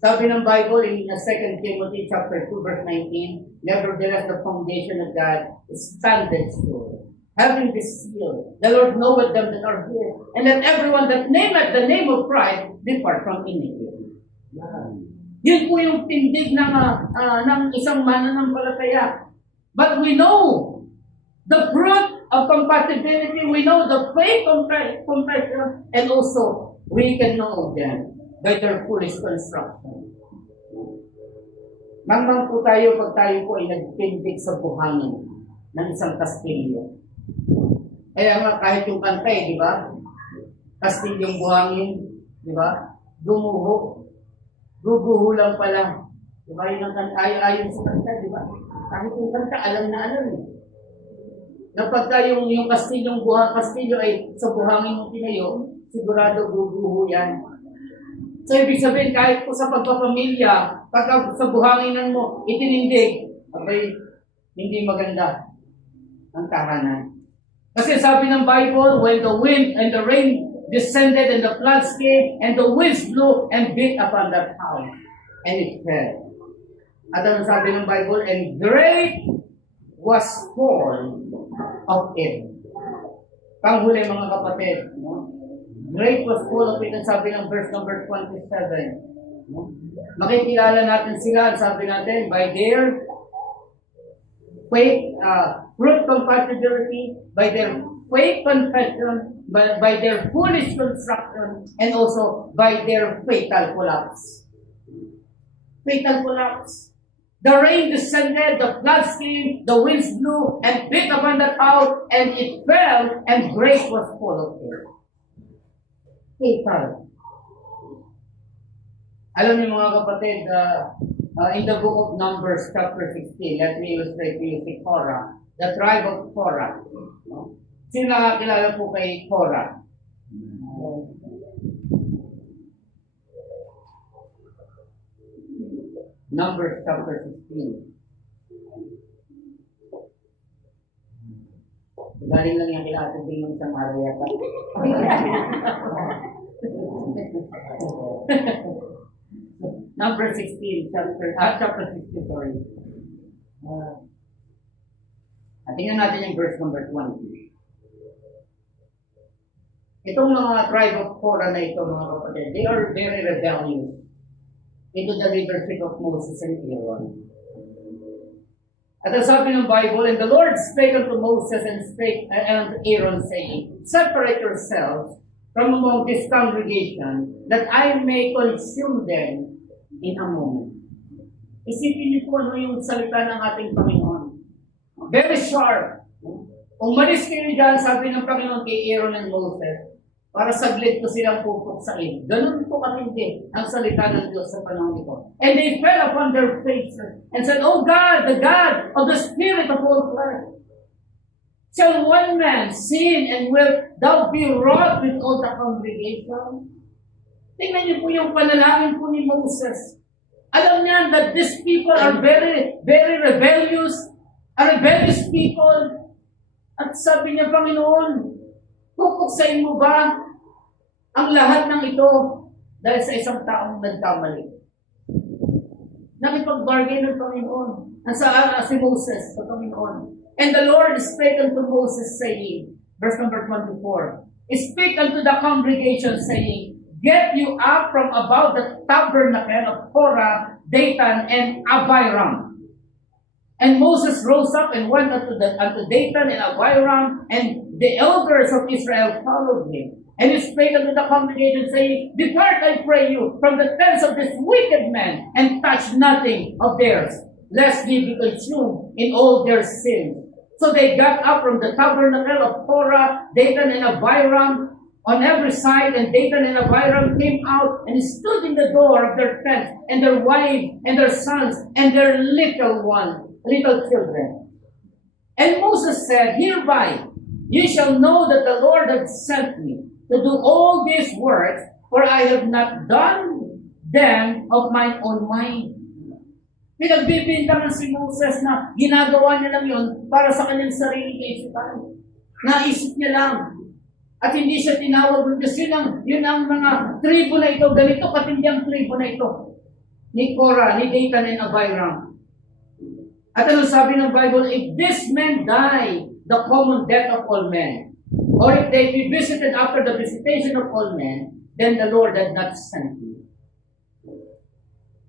Sabi ng Bible in 2 Timothy chapter 2 verse 19, nevertheless the foundation of God is standeth sure, having this seal, the Lord knoweth them that are his, and let everyone that nameth the name of Christ depart from iniquity. Yun po yung tindig ng isang mananampalataya. But we know the fruit of compatibility, we know the faith confession, and also we can know them by their foolish construction. Mangmang po tayo pag tayo po ay nagtindig sa buhangin ng isang kastilyo. Kaya nga kahit yung kanta di ba? Kastilyong buhangin, di ba? Gumuho. Guguho lang pala. Di ba? Yun ang kanta, ayon sa kanta, di ba? Kahit yung kanta, alam na alam Na pagka yung kastilyo ay sa buhangin mong tinayo, sigurado guguho yan. So, ibig sabihin, kahit po sa pagpapamilya, pagka sa buhanginan mo, itinindig, abay, hindi maganda ang tahanan. Kasi sabi ng Bible, when the wind and the rain descended and the floods came, and the winds blew and beat upon that house, and it fell. At ano sabi ng Bible? And great was fall of it. Panghuli mga kapatid, no? Great was full of it, ang sabi ng verse number 27. No? Makikilala natin sila, sabi natin, by their faith, fruit compatibility, by their faith confession, by their foolish construction, and also by their fatal collapse. Fatal collapse. The rain descended, the floods came, the winds blew, and beat upon that house, and it fell, and great was full of it. Fatal. Alam niyo mga kapatid, in the book of Numbers chapter 16, let me illustrate to you si Korah, the tribe of Korah. No? Sino nakakilala po kay Korah? Numbers chapter 16. Galing lang yan kila Ate Bing ng isang araw yata. Number 16, chapter 16, sorry. Tingnan natin yung verse number 20. Itong mga tribe of Korah na ito, mga kapatid, they are very rebellious into the leadership of Moses and Aaron. At ang sabi ng Bible, and the Lord spake unto Moses and spake unto Aaron, saying, separate yourselves from among this congregation, that I may consume them in a moment. Isipin niyo po ano yung salita ng ating Panginoon. Very sharp. Umalis kayo dyan, sabi ng Panginoon kay Aaron and Moses, para saglit ko silang pupuksain. Ganun po katindi ang salita ng Diyos sa panahon ito. And they fell upon their faces and said, "O God, the God of the Spirit of all flesh, shall one man sin and will thou be wroth with all the congregation?" Tingnan niyo po yung panalangin po ni Moses. Alam niya that these people are very, very rebellious people. At sabi niya, Panginoon, pupuksain mo ba ang lahat ng ito dahil sa isang taong nagkamali? Nakipag-bargain ng Panginoon. Si Moses sa Panginoon. And the Lord spake unto Moses, saying, verse number 24, "Speak unto the congregation, saying, Get you up from about the tabernacle of Korah, Dathan, and Abiram." And Moses rose up and went unto Dathan and Abiram, and the elders of Israel followed him. And he spake unto the congregation, saying, "Depart, I pray you, from the tents of this wicked man, and touch nothing of theirs, lest ye be consumed in all their sins." So they got up from the tabernacle of Korah, Dathan, and Abiram on every side, and Dathan and Abiram came out and stood in the door of their tents, and their wives, and their sons, and their little children. And Moses said, "Hereby ye shall know that the Lord hath sent me to do all these works, for I have not done them of mine own mind." Pinagbibintangan si Moses na ginagawa niya lang yun para sa kanyang sarili kaisipan. Naisip niya lang. At hindi siya tinawag ng Diyos. Yun ang mga tribo na ito. Ganito katindi ang tribo na ito. Ni Korah, ni Dathan, and Abiram. At ano sabi ng Bible? "If this man die the common death of all men, or if they be visited after the visitation of all men, then the Lord had not sent me."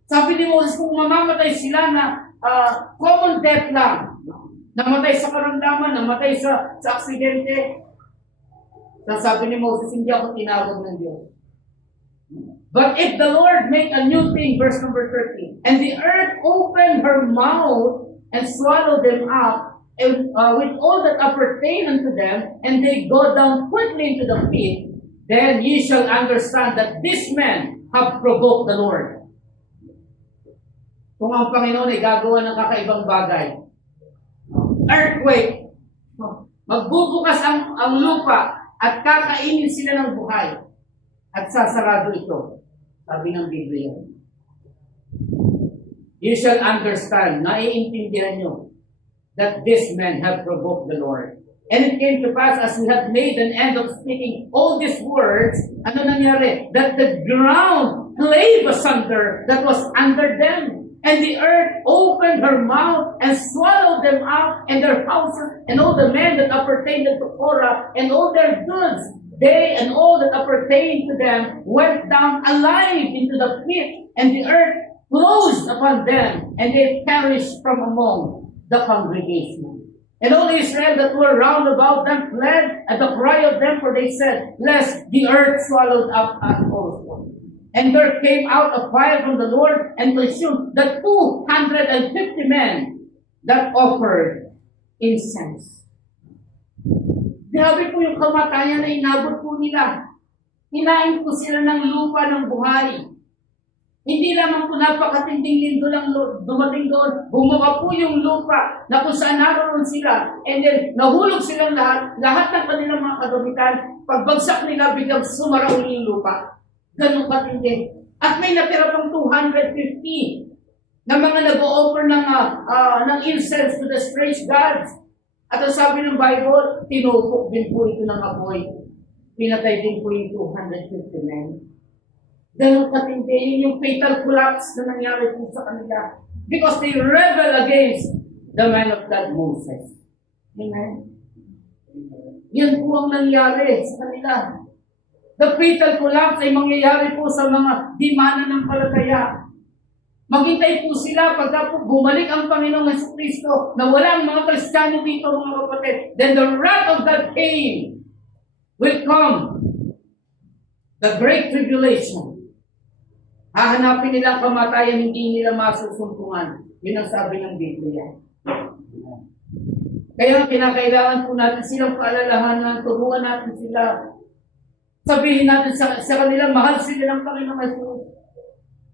Sabi ni Moses, kung mamamatay sila na common death lang, namatay sa karamdaman, namatay sa aksidente, sabi ni Moses, hindi ako tinawag ng Diyos. But if the Lord make a new thing, verse number 13, "And the earth opened her mouth and swallow them up, and with all that appertain unto them, and they go down quickly into the pit, then ye shall understand that these men have provoked the Lord." Kung ang Panginoon ay gagawa ng kakaibang bagay, earthquake, magbubukas ang lupa, at kakainin sila ng buhay, at sasarado ito, sabi ng Biblia. You shall understand, naiintindihan nyo, that these men have provoked the Lord. And it came to pass, as we had made an end of speaking all these words, ano nangyari? That the ground clave asunder that was under them. And the earth opened her mouth and swallowed them up and their houses and all the men that appertained to Korah and all their goods. They and all that appertained to them went down alive into the pit, and the earth closed upon them, and they perished from among the congregation. And all Israel that were round about them fled at the cry of them, for they said, "Lest the earth swallowed up us also." And there came out a fire from the Lord and consumed the 250 men that offered incense. Grabe po yung kamatayan na inabot po nila. Hinain po sila ng lupa ng buhay. Hindi lamang po napakatinding lindo lang dumating doon. Bumuka po yung lupa na kung saan naroon sila. And then nahulog silang lahat ng kanilang mga kagamitan. Pagbagsak nila, biglang sumaraw yung lupa. Ganun katindi. At may natira pang 250 na mga nag-o-offer ng incense to the strange gods. At ang sabi ng Bible, tinupok din po ito ng apoy. Pinatay din po yung 250 men. Ganun katindi. Yun yung fatal collapse na nangyari po sa kanila. Because they rebel against the man of God, Moses. Amen? Yan po ang nangyari sa kanila. The fatal collapse ay mangyayari po sa mga di mananampalataya. Maghintay po sila pagka po bumalik ang Panginoong Jesucristo na walang mga Kristiyano dito, mga kapatid. Then the wrath of God came will come. The Great Tribulation. Hahanapin nila ang kamatayan, hindi nila masusumpungan. Yun ang sabi ng Biblia. Kaya kinakailangan po natin silang paalalahanan, turuan natin sila. Sabihin natin sa kanila, mahal sila ng Panginoong Jesus.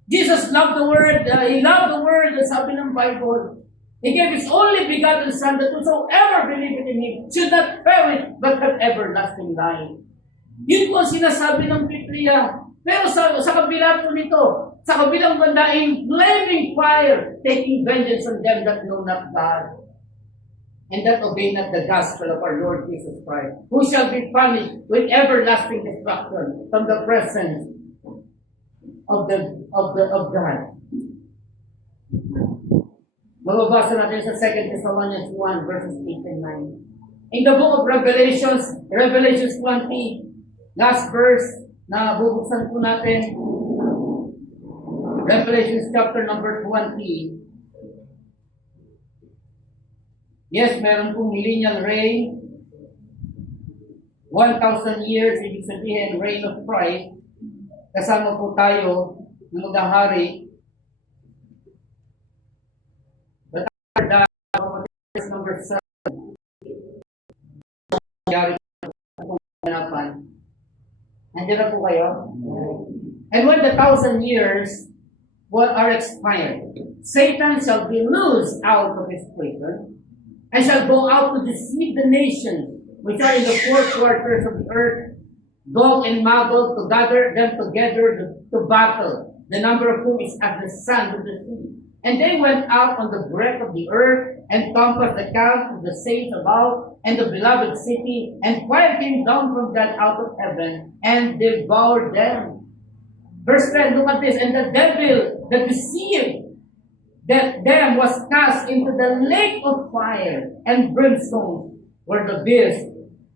Jesus loved the Word. He loved the Word, sabi ng Bible. He gave His only begotten Son, that whosoever believeth in Him should not perish, but have everlasting life. Yun po ang sinasabi ng Biblia. Pero sa kabila po nito, sa kabilang banda, in flaming fire, taking vengeance on them that know not God, and that obey not the gospel of our Lord Jesus Christ, who shall be punished with everlasting destruction from the presence of God. Mababasa natin sa 2 Thessalonians 1, verses 8 and 9. In the book of Revelations 20, last verse na bubuksan po natin, Revelations chapter number 20. Yes, meron pong millennial reign, 1,000 years, ibig sabihin, reign of Christ. Kasama po tayo ng maghahari. But after that, number 7, nandiyan na po kayo? And when the 1,000 years are expired, Satan shall be loosed out of his prison, and shall go out to deceive the nations which are in the four quarters of the earth, Gog and Magog, to gather them together to battle, the number of whom is as the sand of the sea. And they went out on the breadth of the earth, and compassed the camp of the saints about, and the beloved city, and fire came down from God out of heaven, and devoured them. Verse 10, look at this. And the devil that deceived that them was cast into the lake of fire and brimstone, where the beast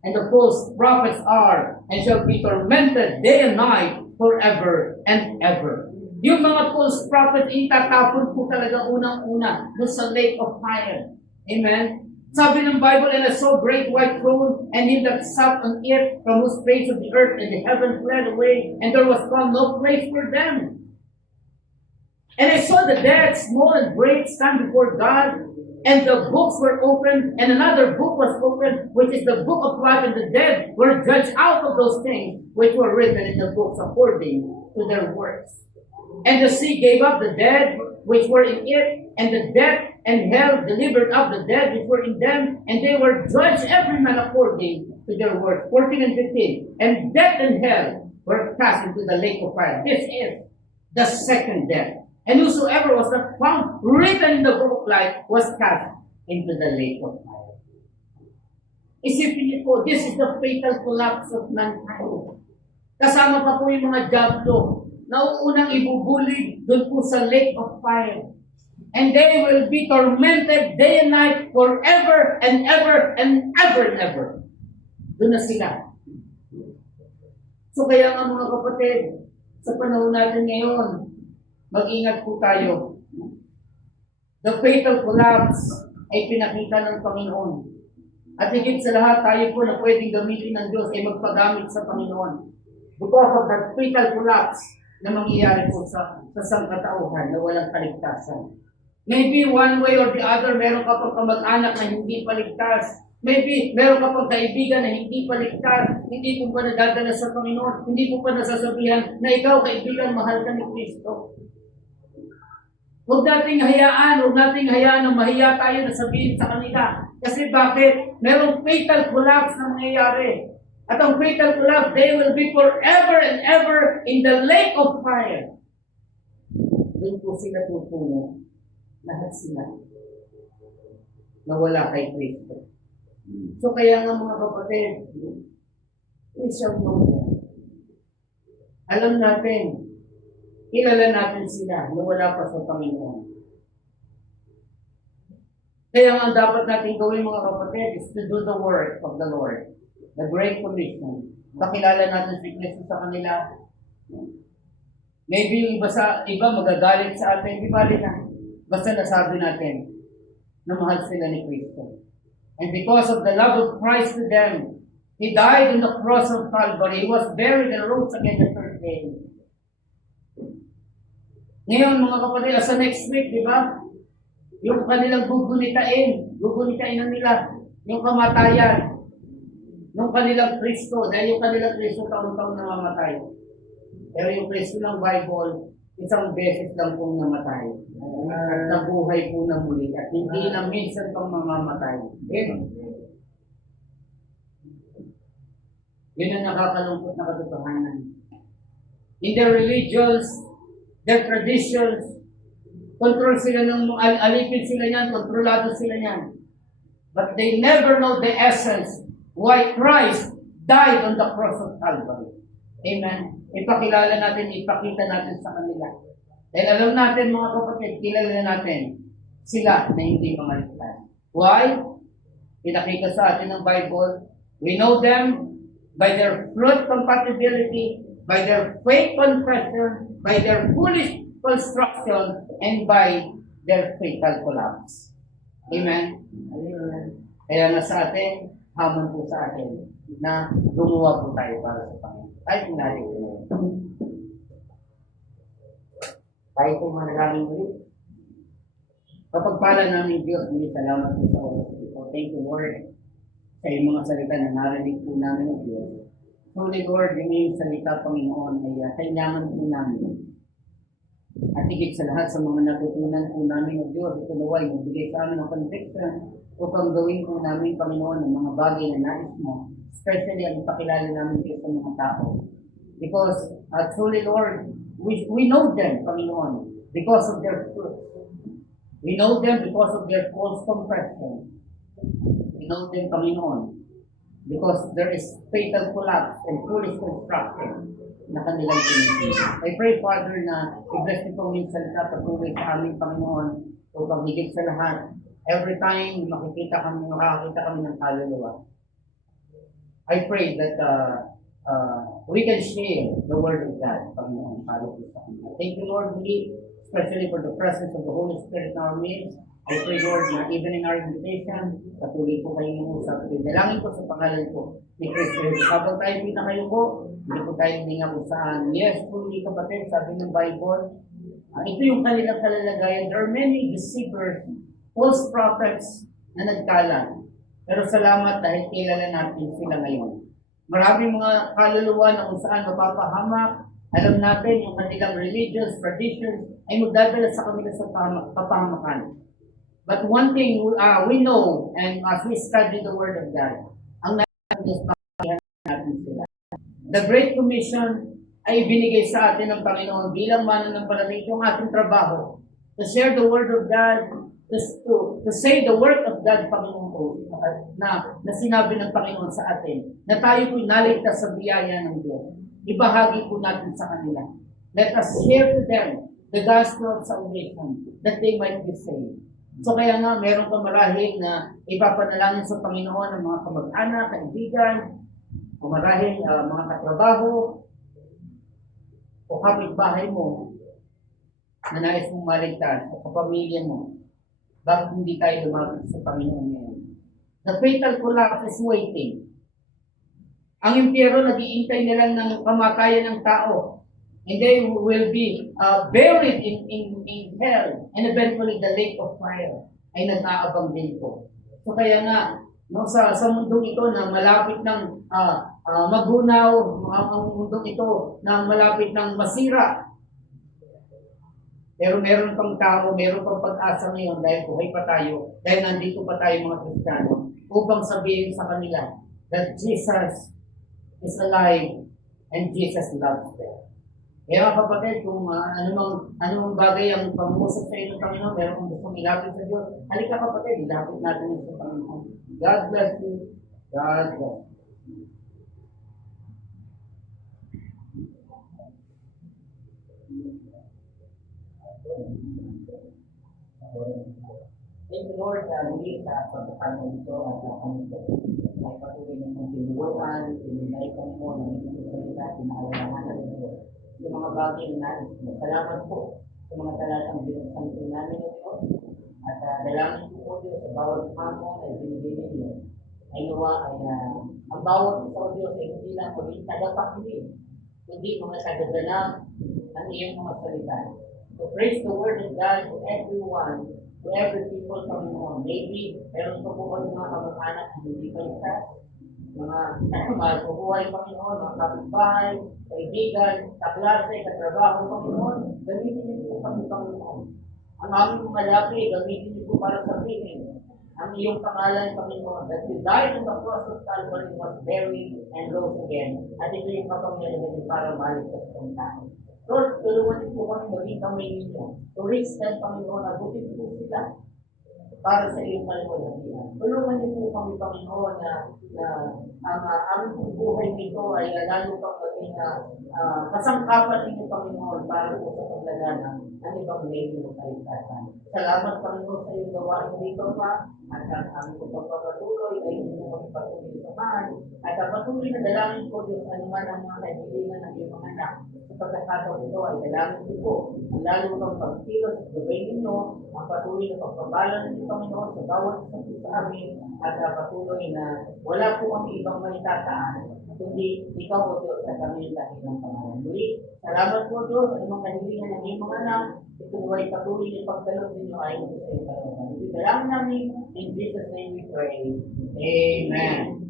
and the false prophets are, and shall be tormented day and night forever and ever. Yung mga false prophets, itatapon po talaga unang-una doon sa lake of fire. Amen? Sabi ng Bible, and I saw great white throne, and him that sat on it, from whose face of the earth and the heaven fled away, and there was found no place for them. And I saw the dead, small and great, stand before God, and the books were opened, and another book was opened, which is the book of life, and the dead were judged out of those things which were written in the books according to their works. And the sea gave up the dead which were in it, and the death and hell delivered up the dead which were in them, and they were judged every man according to their works. 14 and 15. And death and hell were cast into the lake of fire. This is the second death. And whosoever was not found written in the book of life was cast into the lake of fire. Isipin niyo po, this is the fatal collapse of mankind. Kasama pa po yung mga diablo na unang ibubulig doon po sa lake of fire. And they will be tormented day and night forever and ever and ever and ever. Doon na sila. So kaya nga mga kapatid, sa panahon natin ngayon, mag-ingat po tayo. The fatal collapse ay pinakita ng Panginoon. At higit sa lahat, tayo po na pwedeng gamitin ng Diyos ay magpagamit sa Panginoon. Because of that fatal collapse na mangyayari po sa sangkatauhan na walang kaligtasan. Maybe one way or the other, meron ka pang kamag-anak na hindi paligtas. Maybe meron ka pang kaibigan na hindi paligtas. Hindi mo pa nadadala sa Panginoon. Hindi mo pa nasasabihan na ikaw, kaibigan, mahal ka ni Kristo. Huwag nating hayaan na mahiya tayo na sabihin sa kanila. Kasi bakit? Merong fatal collapse na mangyayari. At ang fatal collapse, they will be forever and ever in the lake of fire. Doon po sila tutungo. Lahat sila. Nawala kay Kristo. So kaya nga mga kapatid, we shall know them. Alam natin, kilala natin sila na wala pa sa Panginoon. Kaya nga dapat natin gawin mga kapatid is to do the work of the Lord. The Great Commission. Pakilala natin si Kristo sa kanila. Maybe iba magagalit sa atin. Di bali na. Basta nasabi natin na mahal sila ni Kristo. And because of the love of Christ to them, He died on the cross of Calvary. He was buried and rose again the third birthday. Ngayon, mga kapatid, sa next week, di ba? Yung kanilang gugunitain na nila yung kamatayan ng kanilang Kristo. Dahil yung kanilang Kristo taon-taon namamatay. Pero yung Kristo ng Bible, isang beses lang pong namatay. At nabuhay po na muli. At hindi na minsan pang mamamatay. Yun ang nakakalungkot na katotohanan. In their religions, their traditions, control sila ng alipin sila niyan, kontrolado sila niyan. But they never know the essence why Christ died on the cross of Calvary. Amen. Ipakilala natin, ipakita natin sa kanila. Dahil alam natin mga kapatid, kilala natin sila na hindi mamaligtas. Why? Pinakita sa atin ng Bible. We know them by their fruit compatibility, by their faith confession, by their foolish construction, and by their fatal collapse. Amen? Kaya nga sa atin, hamon po sa atin na gumawa po tayo para sa Panginoon. Tayo po natin po. Tayo po manalangin ulit. Kapagpala namin Diyos, hindi salamat po sa oras po. Thank you, Lord, sa iyong mga salita na narinig po namin ng Diyos. Holy Lord, yung iyong salita, Panginoon, ay kailangan po namin. At higit sa lahat sa mga natutunan po namin ng Diyos, ito naway, magbigay sa amin ng conviction upang gawin po namin, Panginoon, ng mga bagay na nais mo, especially ang ipakilala namin kayo sa mga tao. Because, truly, Lord, we know them, Panginoon, because of their fruit. We know them because of their false confession. We know them, Panginoon, because there is fatal collapse and foolish construction na kanilang pinipili. I pray, Father, na i-bless niyo pong yung salita patuloy sa aming Panginoon upang higit sa lahat. Every time makakita kami ng kaluluwa. I pray that we can share the Word of God, Panginoon, para po sa kanila. Thank you, Lord, especially for the presence of the Holy Spirit in our midst. I pray, Lord, na even in our invitation, patuloy po kayong mangusap. Dalangin ko sa pangalan po ni Kristo. Habang tayo pinakayo po, hindi po tayo hininga kung saan. Yes, truly kapatid, sabi ng Bible, ito yung kanilang kalalagayan. There are many deceivers, false prophets na nagkalat. Pero salamat dahil kilala natin sila ngayon. Maraming mga kaluluwa na kung saan mapapahamak. Alam natin yung kanilang religious traditions ay magdadala sa kanila sa kapahamakan. But one thing we know, and as we study the Word of God, ang natin sila. The Great Commission ay binigay sa atin ng Panginoon bilang mananampalataya yung ating trabaho. To share the Word of God, to say the Word of God, Panginoon, na sinabi ng Panginoon sa atin, na tayo po'y naligtas sa biyaya ng Diyos. Ibahagi po natin sa kanila. Let us share to them the gospel of salvation, that they might be saved. So kaya nga, meron ka marahil na ipapanalangin sa Panginoon ng mga kamag-anak, kaibigan, o marahil mga katrabaho, o kapitbahay mo, na nais mong maligtas, o kapamilya mo. Bakit hindi tayo lumapit sa Panginoon ngayon? The fatal collapse is waiting. Ang impyerno, nag-iintay na lang ng kamatayan ng tao. And they will be buried in hell, and eventually the lake of fire ay nag-aabang din po. So kaya nga, no, sa mundong ito na malapit ng magunaw, ang mundong ito na malapit ng masira, pero meron pang tao, meron pang pag-asa ngayon dahil buhay pa tayo, dahil nandito pa tayo mga Kristiyano, upang sabihin sa kanila that Jesus is alive and Jesus loves them. Kaya mga kapatid, kung anumang bagay ang pangusap sa inyo ng Panginoon, meron kong gustong ilapit sa Diyos, halika kapatid, ilapit natin sa Panginoon. God bless you. God bless you. Thank you, Lord, muli sa pagkakataon ito at kami ito ay patuloy ng tinulukan, tinunaykan mo, ng ito pinaalalahanan ng Diyos. Yung mga bagay na nais mo. Salamat po sa mga talatang binuksan po namin ng Diyos. At dalangin po Diyos sa bawat hamon ay binibigay niyo. Ay nawa ay ang bawat isa o Diyos ay hindi lang maging tagapakinig, kundi mga tagadala ng iyong mga salita. So praise the word of God to everyone, to every people, Panginoon. Maybe, meron pa po kayo mga kamag-anak na hindi kaligtas, mga mahal po buhay, Panginoon, mga kapitbahay, kaibigan, kaklase, katrabaho, Panginoon. Gamitin niyo po kami, Panginoon. Ang aming mga labi, gamitin niyo po para sabihin ang iyong pangalan, Panginoon, that you died on the cross of Calvary, was buried, and rose again. At ito yung kapangyarihan niyo para maligtas ng tao. Lord, tulungan niyo po kami maging kamay ninyo. To reach them, Panginoon, abutin po sila para sa iyong maluwalhatian. Tulungan niyo po kami, Panginoon, na ang aming buhay nito ay lalo pang maging kasangkapan ninyo, Panginoon, para po sa paglalanan ng ibang lady ng kaligtasan. Salamat, Panginoon, sa iyong gawain dito pa, at ang aming pagpapatuloy ay hindi mo kami patuloy samahan, at patuloy na dalangin ko, Diyos, anuman ang mga kaibigan ng iyong mga anak. Sa pagkakataon ito ay dalangin ko po, ang lalo pang pagkilos at gabay ninyo, ang patuloy na pagpabala ninyo, Panginoon, sa bawat isang sa amin, at patuloy na wala po kami ibang maitataan, kundi ikaw po, Diyos, at kami dahil ng pangalan. Muli, salamat po, Diyos, at mga kahilingan ng iyong mga anak, ito ay patuloy na pagdalog ninyo ayon sa iyong kalooban. Ito dalangin namin, in Jesus' name we pray. Amen.